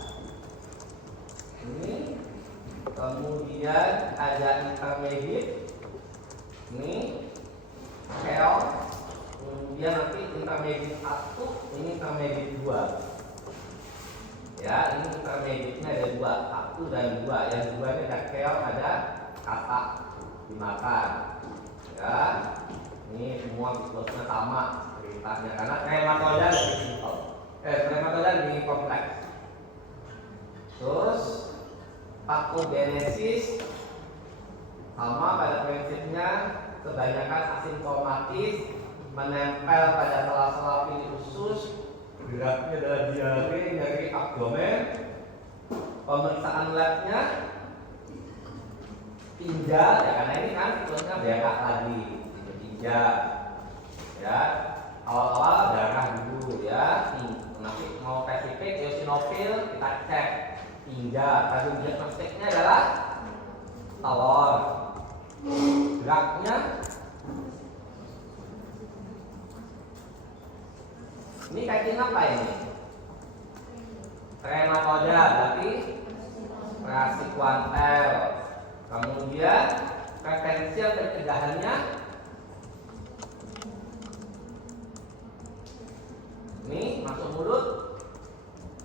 Ini. Kemudian ada intermediate. Ini L. Kemudian nanti intermediate 1, ini intermediate 2. Ya, ini intermediate-nya ada 2, 1 dan 2. Yang 2 ini ada keong, ada kata dimakan. Ya, ini semua siklusnya sama ceritanya karena trematoda lebih simpel. Trematoda lebih kompleks. Terus pathogenesis sama pada prinsipnya, kebanyakan asimptomatis, menempel pada sela-sela pilih usus. Geraknya adalah diare, nyeri abdomen. Pemeriksaan labnya tinja, ya karena ini kan siklusnya berak lagi, tinja. Ya, awal-awal darah dulu ya. Nanti mau spesifik eosinofil kita cek tinja. Tadi diagnostiknya adalah telur. Geraknya ini kaitin apa ini? Trematoda, berarti praziquantel. Kemudian preferensial pencegahannya ini masuk mulut,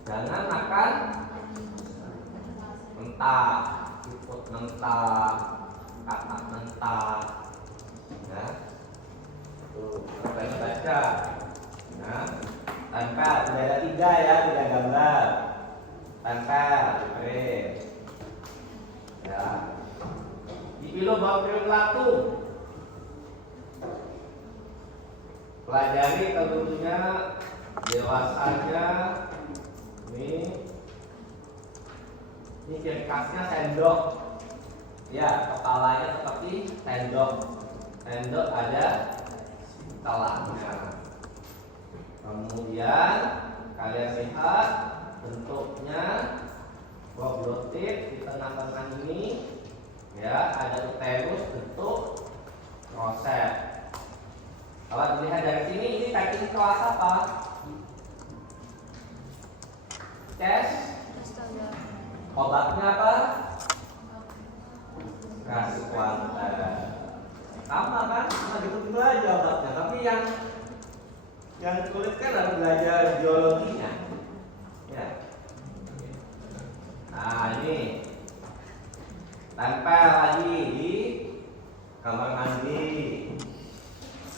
jangan makan mentah, siput mentah, kakak mentah. Ya, tuh, banyak baca. Nah, tempel, sudah ada 3 ya, 3 gambar. Tempel, print. Ya. Dipilobacterium latum. Pelajari tentunya dewasanya, Ini ciri khasnya sendok. Ya, kepalanya seperti sendok. Sendok ada telahnya. Kemudian kalian lihat bentuknya probiotik di tengah-tengah ini. Ya, ada uterus bentuk roset. Kalau dilihat dari sini, ini packing kelas apa? Chest. Obatnya apa? Kaskuantan. Sama kan? Sama gitu aja obatnya. Tapi yang sulit kan harus belajar biologinya. Ya. Nah, ini tempel lagi di kamar mandi.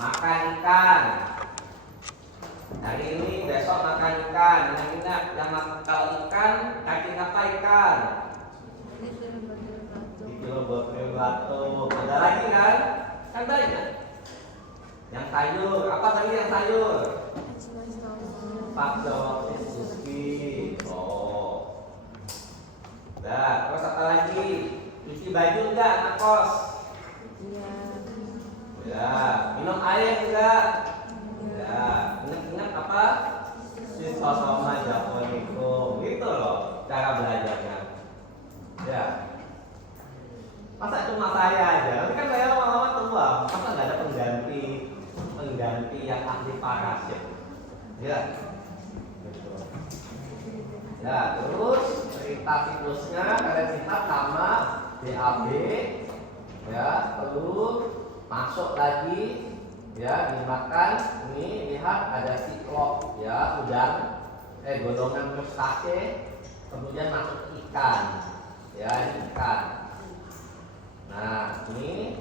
Makan ikan. Hari ini besok makan ikan. Ingat kalau ikan kaki apa ikan? Kilo batu. Ada lagi kan? Kan banyak. Yang sayur, apa tadi yang sayur? Pakcotis suski. Oh. Nah, terus apa lagi? Cuci baju enggak, anak kos? Ya, minum air enggak? Ya, ingat-ingat apa? Sisosoma japonicum. Gitu loh cara belajarnya. Ya. Masa cuma saya aja? Tapi kan saya lama-lama tua. Masa nggak ada pengganti yang ahli parasit? Ya. Gitu. Ya, terus cerita siklusnya kalian lihat sama BAB. Ya, terus masuk lagi. Ya, dimakan. Ini lihat ada siklop. Ya, golongan krustase. Kemudian masuk ikan. Ya, ini ikan. Nah, ini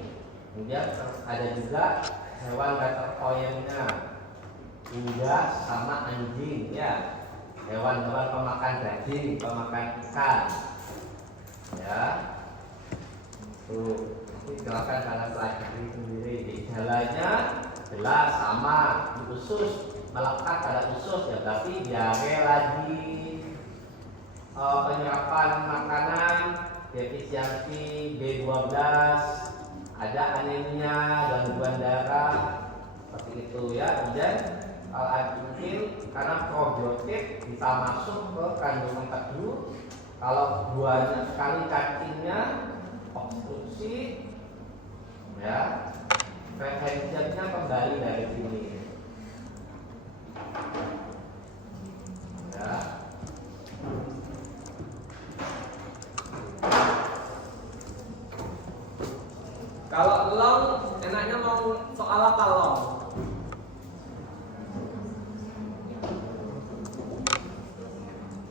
kemudian ada juga hewan reservoirnya, unggas sama anjing, ya, hewan-hewan pemakan daging, pemakan ikan, ya. Tuh, ini silakan kalian pelajari sendiri. Gejalanya jelas sama, di usus melekat pada usus, ya, berarti diare lagi, penyerapan makanan, defisiensi B12, ada anemia, gangguan darah, seperti itu ya. Kemudian mungkin karena probiotik bisa masuk ke kandungan tebu. Kalau buahnya sekali cacingnya obstruksi, ya, prehensionnya kembali dari sini. Ya. Kalau long, enaknya mau soal apa long?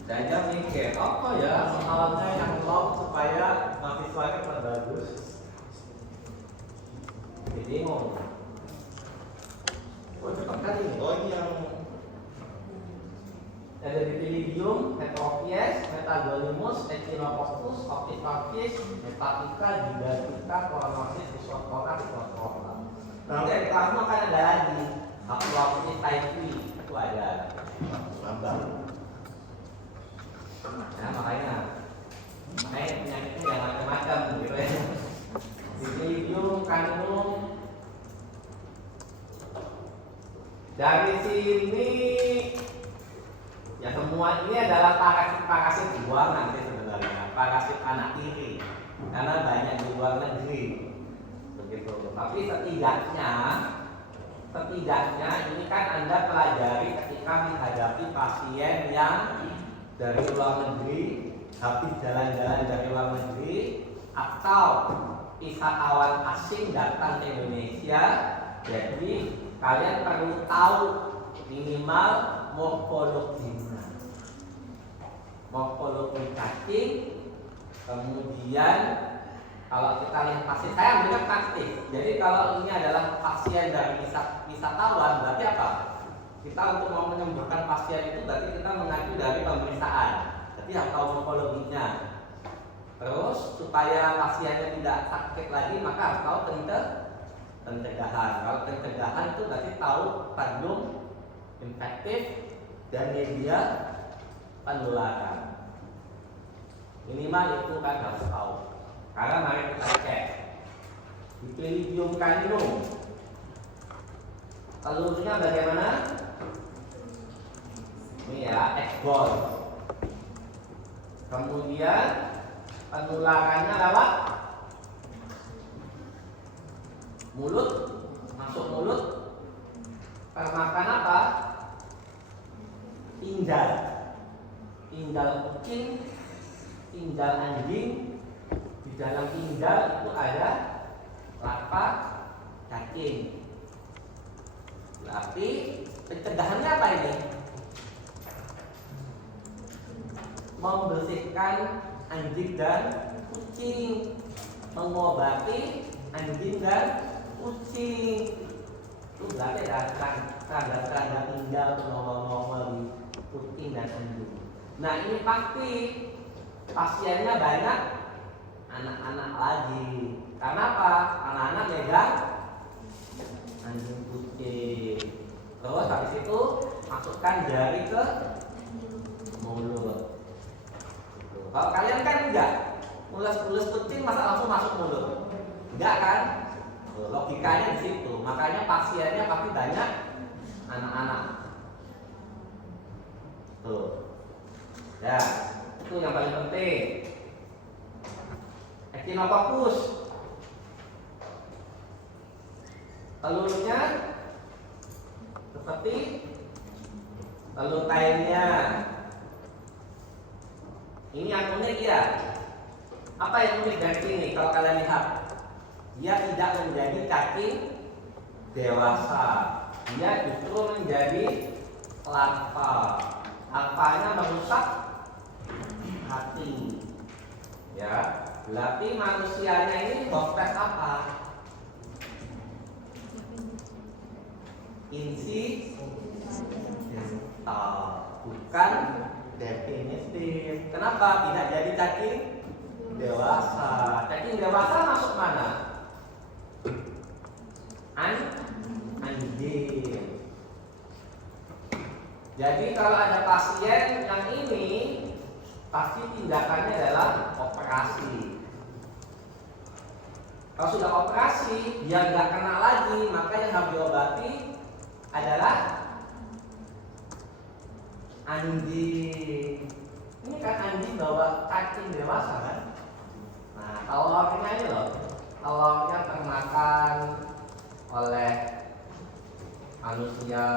Saya mikir, apa ya soalnya yang long supaya mahasiswanya pada bagus. Jadi bingung. Oh, cepat kali ini. Oh, ini yang ada Bipilidium, Heterophyes, Metagolimus, Echinococcus, Ophicoccus, Hepatica, Gigatica, Colonosis, Isopora, Isopora. Nah, dari plasma kan ada lagi Haploides type V, itu ada. Nambah. Nah, makanya penyakitnya jangan macam-macam gitu ya. Bipilidium, Caninum. Dari sini ya semua ini adalah parasit luar nanti sebenarnya, parasit anak tiri, karena banyak di luar negeri, begitu. Tapi setidaknya ini kan Anda pelajari ketika menghadapi pasien yang dari luar negeri, habis jalan-jalan dari luar negeri, atau wisatawan asing datang ke Indonesia. Jadi kalian perlu tahu minimal morfologi cacing. Kemudian kalau kita lihat pasien, saya ambilnya praktis. Jadi kalau ini adalah pasien dari wisatawan, berarti apa? Kita untuk mau menyembuhkan pasien itu berarti kita mengacu dari pemeriksaan. Jadi harus tahu morfologinya. Terus supaya pasiennya tidak sakit lagi, maka harus tahu pencegahan. Kalau pencegahan itu berarti tahu stadium infektif dan media penularan. Minimal itu kan harus tahu. Karena mari kita cek. Di Pilidium caninum, telurnya bagaimana? Ini ya, egg ball. Kemudian penularannya lewat mulut, masuk mulut. Termakan apa? Tinggal kucing, tinggal anjing. Di dalam tinggal itu ada larva cacing. Berarti pencegahannya apa ini? Membersihkan anjing dan kucing, mengobati anjing dan kucing. Itu berarti ada tanda-tanda tinggal normal di kucing dan anjing. Nah ini pasti pasiennya banyak anak-anak lagi. Karena apa? Anak-anak megang anjing kucing. Terus habis itu masukkan jari ke mulut. Kalau kalian kan enggak, mulus kucing masa langsung masuk mulut? Enggak kan? Logikanya di situ. Makanya pasiennya pasti banyak anak-anak. Tuh. Ya, itu yang paling penting. Echinococcus. Telurnya seperti telur kainnya. Ini yang unik ya. Apa yang unik dari sini? Kalau kalian lihat, dia tidak menjadi cacing dewasa. Dia justru menjadi larva. Larvanya merusak hati. Ya, berarti manusianya ini hospes apa? Insidental, bukan definitif. Kenapa tidak jadi cacing dewasa? Cacing dewasa masuk mana? Anjing. Jadi kalau ada pasien yang ini, pasti tindakannya adalah operasi. Kalau sudah operasi, biar nggak kena lagi, maka yang harus diobati adalah anjing. Ini kan anjing bawa cacing dewasa kan? Nah, telurnya ini loh, telurnya termakan oleh manusia.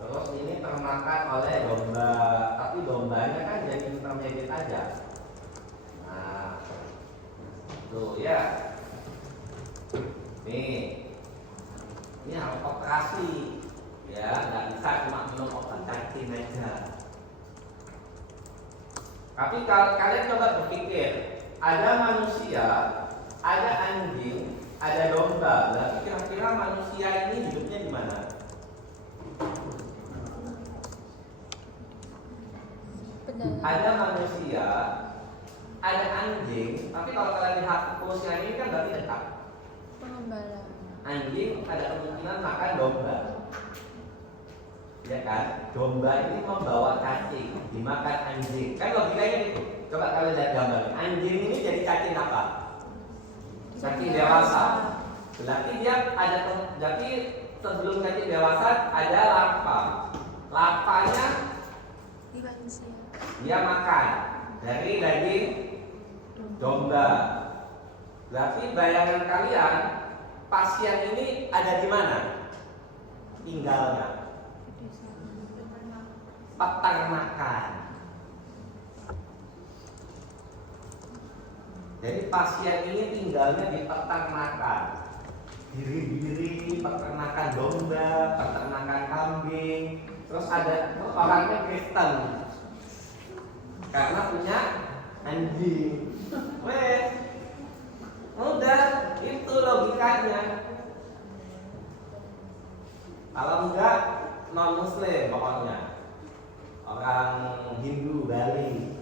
Terus ini termakan oleh domba, tapi dombanya kan jadi intermediate aja. Nah, tuh ya. Ini harus operasi, ya, nggak bisa cuma minum obat cacing aja. Tapi kalau kalian coba berpikir, ada manusia, ada anjing, ada domba. Berarti kira-kira manusia ini hidupnya di mana? Ada manusia, ada anjing, tapi kalau kalian lihat kursinya ini kan berarti dekat. Pengembala. Anjing ada kemungkinan makan domba, ya kan? Domba ini membawa cacing, dimakan anjing. Kan logikanya gitu. Coba kalian lihat gambar. Anjing ini jadi cacing apa? Cacing dewasa. Berarti dia ada, berarti sebelum cacing dewasa ada larva. Larvanya dia makan dari daging domba. Berarti bayangan kalian, pasien ini ada di mana tinggalnya? Peternakan. Jadi pasien ini tinggalnya di peternakan. Diri-diri peternakan domba, peternakan kambing. Terus ada orangnya Kristen karena punya anjing. Weh, udah itu logikanya. Kalau enggak non muslim pokoknya, orang Hindu Bali.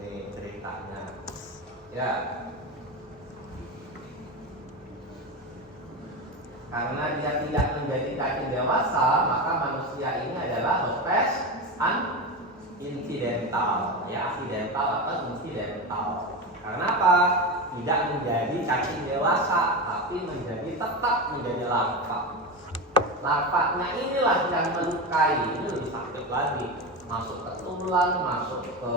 Ini ceritanya ya. Karena dia tidak menjadi cacing dewasa, maka manusia ini adalah Hospes incidental, ya, accidental atau incidental. Karena apa? Tidak menjadi cacing dewasa, tapi tetap menjadi larva. Larvanya inilah yang melukai, ini lebih sakit lagi. Masuk ke tulang, masuk ke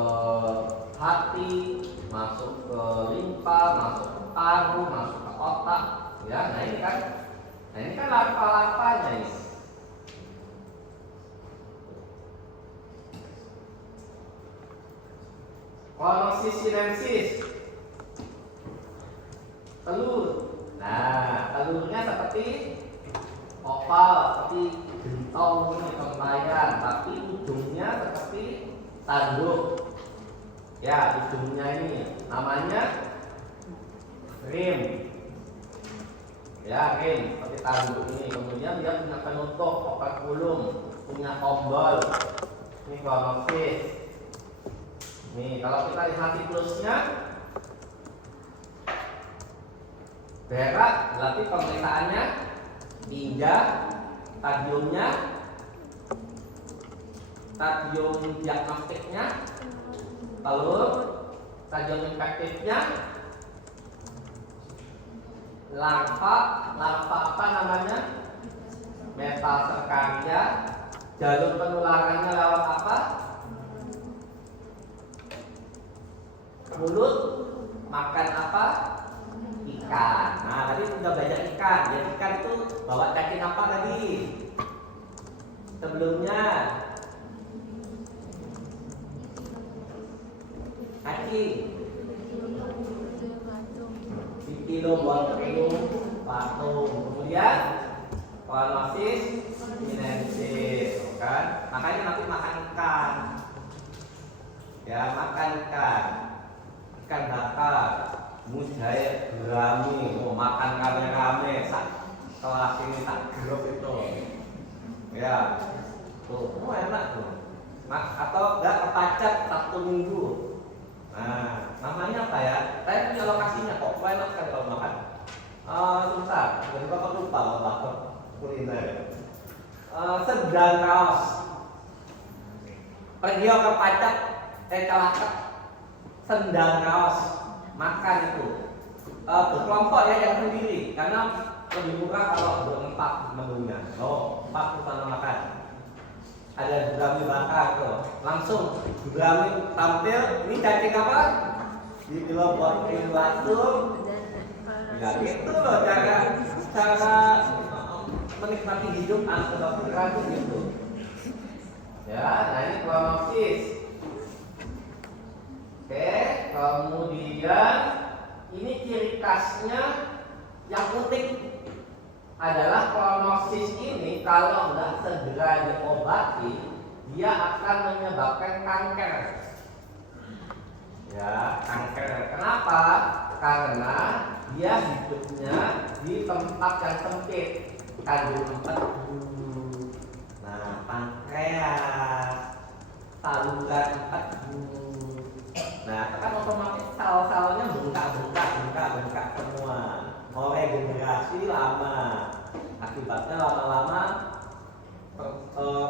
hati, masuk ke limpa, masuk ke paru, masuk ke otak. Ya, nah ini kan larva-larvanya ini. Clonosis sinensis, telur. Nah, telurnya seperti oval, seperti gentong ini pembaian, tapi ujungnya seperti tanduk. Ya, ujungnya ini namanya rim. Ya, rim seperti tanduk ini. Kemudian dia punya penutup operculum, punya tombol. Ini clonosis. Nih, kalau kita lihat siklusnya, berak berarti pemeriksaannya tinja, stadium diagnostiknya, telur, stadium infektifnya, larva apa namanya? Metaserkaria. Jalur penularannya lewat apa? Mulut. Makan apa? Ikan. Nah, tadi sudah belajar ikan. Ya, ikan itu bawa cacing apa tadi? Sebelumnya cacing Pipilobacterium patum. Kemudian Clonosis sinensis, kan? Makanya nanti makan ikan. Ya, makan ikan bakar, mujair gurami, makan rame-rame, kelas ini grup itu. Ya, tuh, enak tuh. Atau enggak kepacat Sabtu Minggu. Nah, namanya apa ya? Saya punya lokasinya kok, enak kan kalau makan. Susah, jadi bapak lupa bapak kuliner. Sedang kaos. Pergi ke pacak, celaka, sendang kaos, makan itu. Berkelompok ya, yang sendiri, karena lebih murah kalau berempat menunya. Oh, 4 sana makan. Ada gurami bakar tuh, langsung gurami tampil. Ini cacing apa? Di Pipilobacterium patum. Ya gitu loh cara menikmati hidup kedokteran gitu. Ya, nah ini clonosis. Oke, kemudian ini ciri khasnya yang unik adalah clonosis ini kalau nggak segera diobati, dia akan menyebabkan kanker. Ya, kanker. Kenapa? Karena dia hidupnya di tempat yang sempit, kandung empedu. Nah, pankreas, saluran empedu. Nah, kan otomatis sel-selnya bengkak semua. Mulai generasi lama. Akibatnya lama-lama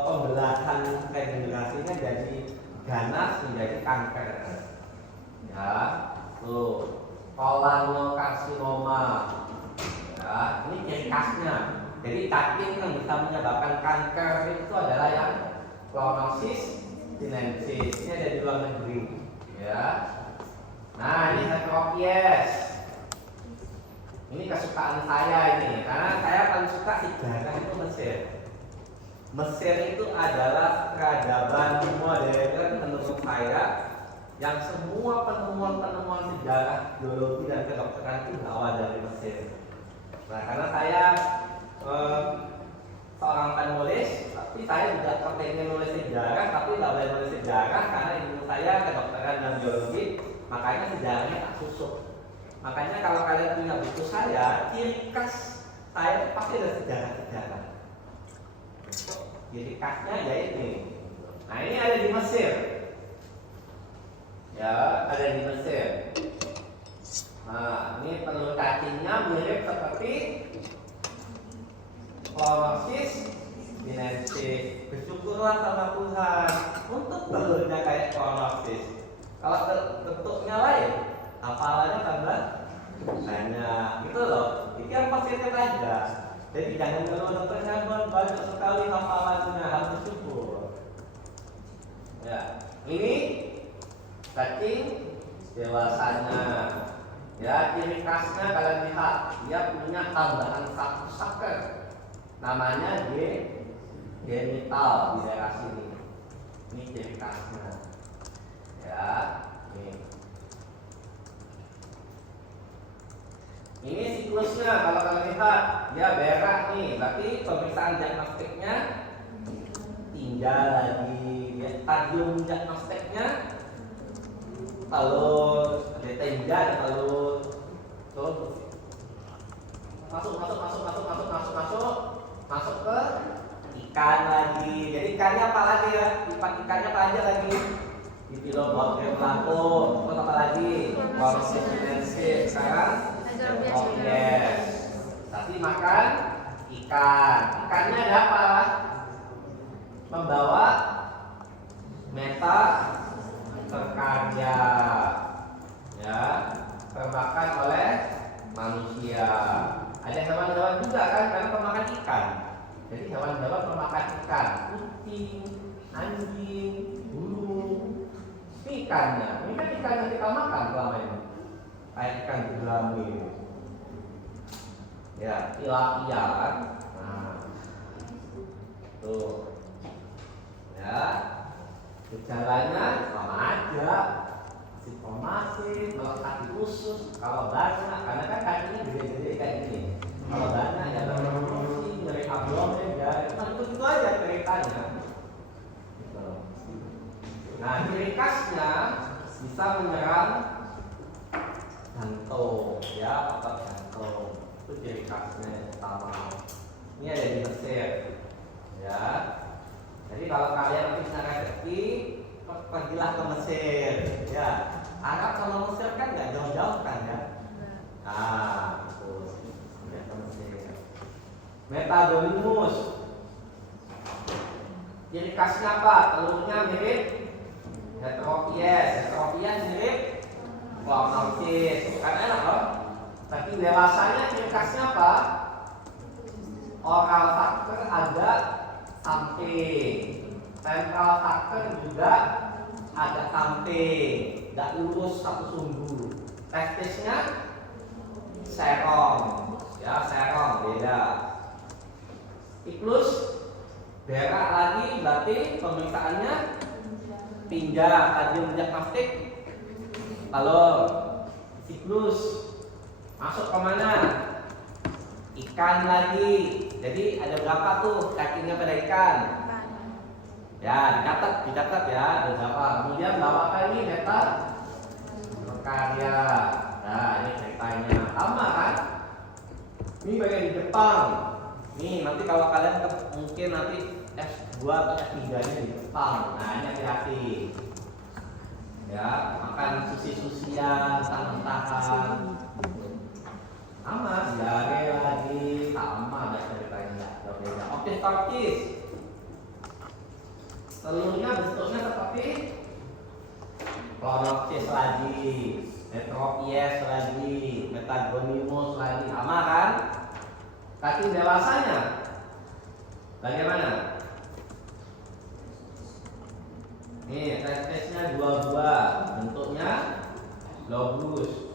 pembelahan regenerasinya jadi ganas menjadi kanker. Ya, tuh. Kolanokarsinoma. Ya, ini ciri khasnya. Jadi cacing yang bisa menyebabkan kanker itu adalah yang clonosis sinensis. Ini ada di luar negeri. Ya. Nah, ini Heteropies. Ini kesukaan saya ini, karena saya paling suka sejarah itu Mesir. Mesir itu adalah peradaban modern menurut saya, yang semua penemuan sejarah, biologi dan kedokteran itu berawal dari Mesir. Nah, karena saya seorang penulis, tapi saya juga pengen nulis sejarah, tapi tidak boleh nulis sejarah karena ilmu saya kedokteran dan biologi, makanya sejarahnya tak susuk. Makanya kalau kalian punya buku saya, ciri khas saya pasti ada sejarah-sejarah. Ciri khasnya ya ini. Nah, ini ada di Mesir. Ya, ada di Mesir. Nah, ini telur cacingnya mirip seperti Clonosis sinensis. Bersyukurlah sama Tuhan untuk telurnya kayak clonosis. Kalau bentuknya lain, hafalannya tambah banyak. Gitu loh. Itu yang positif aja. Jadi jangan dokternya banyak sekali hafalannya, harus bersyukur. Ya, ini cacing dewasanya. Ya, ciri khasnya kalian lihat, dia punya tambahan satu saker. Namanya genital di daerah sini. Ini ciri khasnya. Ya, ini siklusnya kalau kalian lihat, dia berak nih. Berarti pemeriksaan diagnostiknya tinggal lagi. Ya, stadium diagnostiknya telur, ada tinja, ada telur. Masuk ke ikan lagi. Jadi ikannya apa lagi ya? Ikannya apa aja lagi? Dipilobotnya melapor. Terus apa lagi? Clonosis sinensis. Sekarang yes. Tapi makan ikan. Ikannya ada apa? Membawa meta terkarya, ya, termakan oleh manusia. Ada hewan-hewan juga kan, karena pemakan ikan. Jadi hewan-hewan pemakan ikan, kucing, anjing, burung. Ini ikannya. Ini kan ikan yang kita makan selama ini. Kayak ikan gurame. Ya, tilapia kan. Nah, tuh. Ya. Gejalanya sama aja, simptomasi, kalau kaki khusus, kalau banyak, karena kan kakinya gede-gede kayak gini. Kalau banyak ya terus dari abdomen ya, itu aja ceritanya. Nah, ciri khasnya bisa menyerang jantung, ya, otot jantung. Itu ciri khasnya yang pertama. Ini ada di Mesir, ya. Jadi kalau kalian nanti punya rezeki, pergilah ke Mesir, ya. Arab sama Mesir kan nggak jauh-jauh kan ya. Ah, itu ya, ke Mesir. Metagonimus. Ciri khasnya apa? Telurnya mirip heteropies. Heteropies mirip clonosis. Kan enak loh. Tapi dewasanya ciri khasnya apa? Oral factor ada samping, central factor juga ada samping, nggak lurus satu sumbu. Testisnya serum, ya serum beda. Siklus berak lagi, berarti pemeriksaannya tinja, stadium diagnostik telur. Siklus masuk kemana? Ikan lagi. Jadi ada berapa tuh kakinya pada ikan? Ya, dicatat ya, ada berapa. Kemudian bawa apa ini meta terkarya. Nah, ini ceritanya. Sama kan? Ini bagian di Jepang. Nih, nanti kalau kalian mungkin nanti S2 atau S3-nya di Jepang. Nah, ini hati-hati. Ya, makan sushi-sushian, mentah-mentahan. Sama, diare lagi, sama ada ceritanya. Oke, torkis. Telurnya bentuknya seperti clonosis lagi, heteropies lagi, metagonimus lagi, sama kan? Kaki dewasanya bagaimana? Nih, testisnya dua-dua, bentuknya lobus.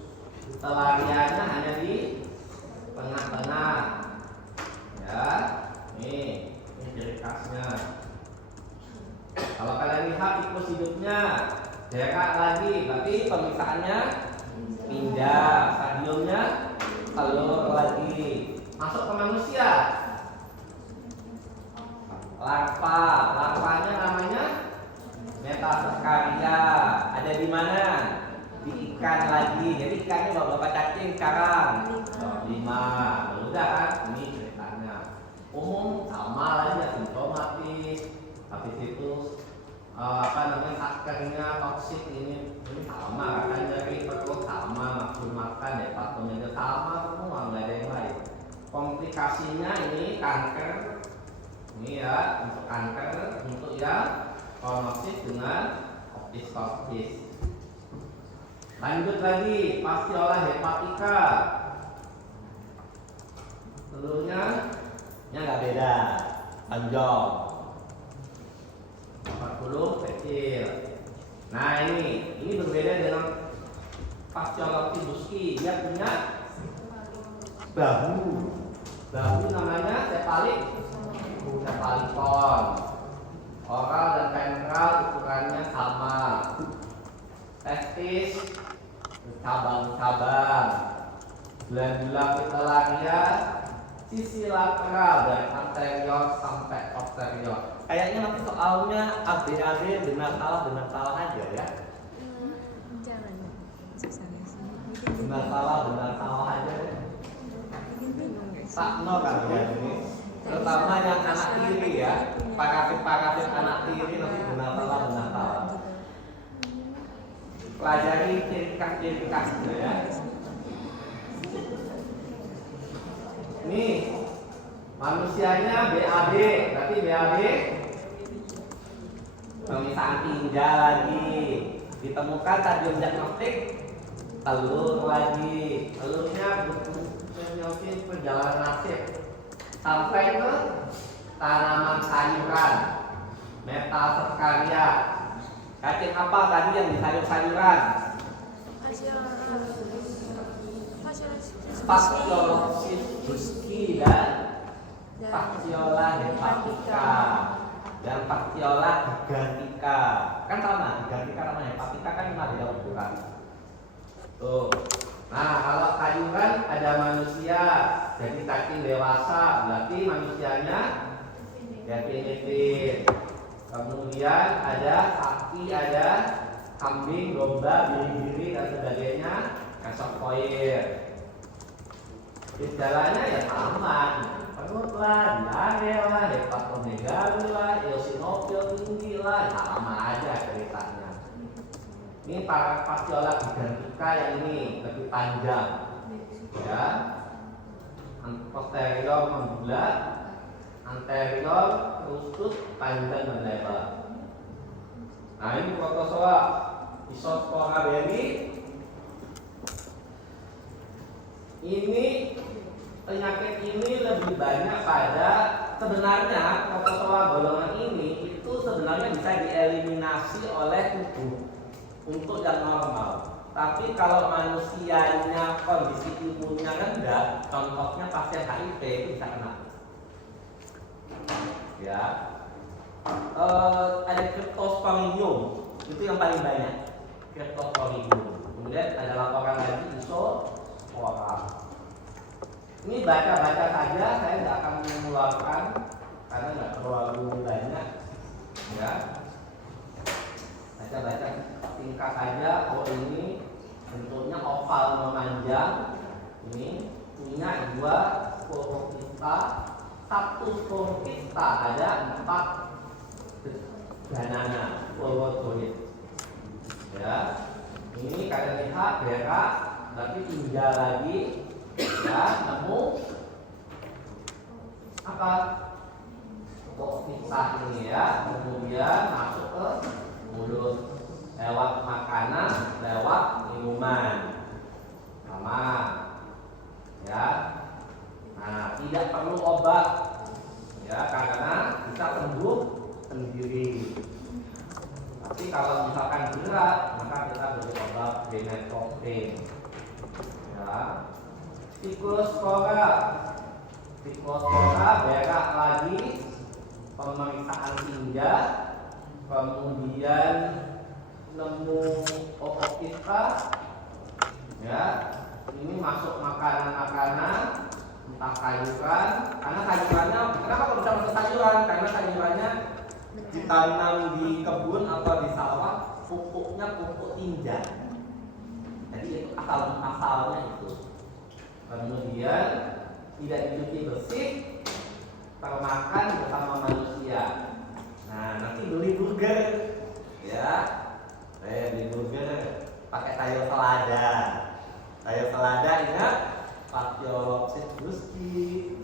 Pelariannya hanya di tengah-tengah, ya. Ini ciri khasnya. Kalau kalian lihat siklus hidupnya, berak lagi, berarti pemeriksaannya pindah, stadiumnya telur lagi. Masuk ke manusia, larvanya namanya metathecaria. Ada di mana? Di ikan lagi. Jadi ikannya berapa cacing sekarang? 5. Udah kan? Ini ceritanya. Umum sama lagi ya, simptomatis. Habis itu sakernya toksik ini sama kan, dari perut sama, nafsu makan ya, patungnya sama semua, nggak ada yang lain. Komplikasi indikasinya ini kanker, ini ya untuk kanker, untuk yang konosis dengan optis tortis. Lanjut lagi, fasciola hepatica. Telurnya nggak beda, panjang, 40 kecil. Nah ini berbeda dengan fasciola tibuski. Dia punya bahu namanya cepalikon. Oral dan ventral ukurannya sama. Testis cabang-cabang. Glandula pituitaria sisi lateral dari anterior sampai posterior. Kayaknya nanti soalnya ABAD benar salah aja ya. Jangan susah sih. Benar salah aja deh. Sakno kan ya ini. Terutama yang anak tiri ya. Paragraf anak tiri nanti benar salah. Pelajari ciri khas ya. Nih, manusianya BAB, berarti BAB pemisahan tinja lagi. Ditemukan stadium diagnostik telur lagi. Telurnya berfungsi perjalanan nasib sampai ke tanaman sayuran, metaserkaria. Cacing apa tadi yang di sayur-sayuran? Fasciola tibuski dan fasciola hepatica dan fasciola gigantica. Kan sama, gigantica sama hepatica kan cuma beda ukuran. Tuh. Nah, kalau sayuran ada manusia, jadi cacing dewasa, berarti manusianya definitif. Kemudian ada sapi, ada kambing, domba, biri-biri dan sebagainya, esophoid. Gejalanya ya aman, perut lah, diare lah, hepatomegaly lah, eosinofil tinggi lah, sama aja ceritanya. Ini para fasciola gigantica yang ini lebih panjang, ya. Posterior membulat, anterior terus panjang dan lebar. Nah ini protozoa Isospora berry. Ini penyakit ini lebih banyak pada sebenarnya protozoa golongan ini itu sebenarnya bisa dieliminasi oleh tubuh untuk yang normal. Tapi kalau manusianya kondisi imunnya rendah, contohnya pasien HIV itu bisa kena. Ya, ada Cryptosporidium itu yang paling banyak. Cryptosporidium. Kemudian ada laporan lagi Isospora. Ini baca-baca saja, saya tidak akan mengeluarkan karena nggak terlalu banyak. Ya, baca-baca singkat saja. Oh ini bentuknya oval memanjang. Ini punya 2 sporofita. 1 sporofita ada 4 banana sporozoid. Ya, ini kalian lihat berak, tapi tinggal lagi. Ya, nemu apa? Sporofita ini ya. Kemudian masuk ke mulut lewat makanan, lewat minuman, sama. Ya. Nah, tidak perlu obat, ya karena bisa sembuh sendiri. Tapi kalau misalkan berat, maka kita beri obat Benetropin. Ya, Cyclospora berak lagi, pemeriksaan tinja, kemudian nemu Oocysta. Ya, ini masuk makanan-makanan. Entah sayuran, karena sayurannya, kenapa kok bisa masuk sayuran? Karena sayurannya ditanam di kebun atau di sawah, pupuknya pupuk tinja. Jadi itu asalnya itu. Kemudian tidak dicuci bersih, termakan bersama manusia. Nah nanti beli burger, ya, beli burger pakai sayur selada. Sayur selada ingat? Fasciolopsis bruski,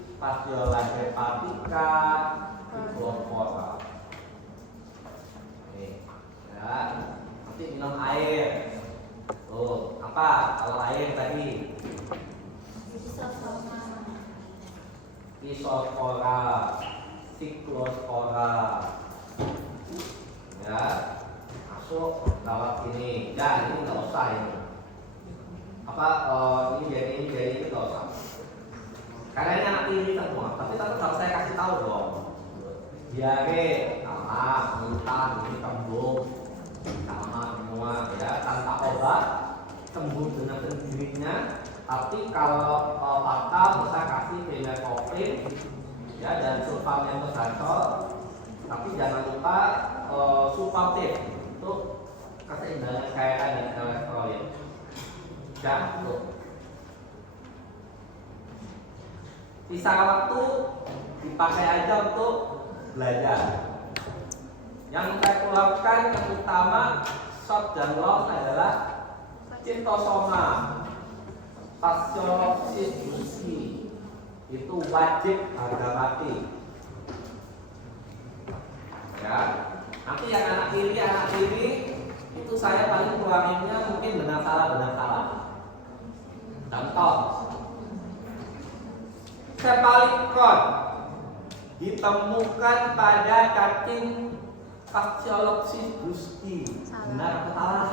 diare, sama, muntah, ini kembung, sama semua ya, tanpa obat sembuh dengan sendirinya. Tapi kalau fatal bisa kasih pimecoprim ya dan sulfametosantol. Tapi jangan lupa sulfatif untuk keseimbangan cairan dan elektrolit. Ya, tuh. Sisa waktu dipakai aja untuk belajar. Yang saya keluarkan yang utama short dan long adalah citosoma, Fasciolopsis bruski, itu wajib harga mati. Ya, nanti yang anak kiri itu saya paling keluarinnya mungkin benar salah. Contoh, Cephalicorn ditemukan pada cacing Fasciolopsis bruski. Benar atau salah?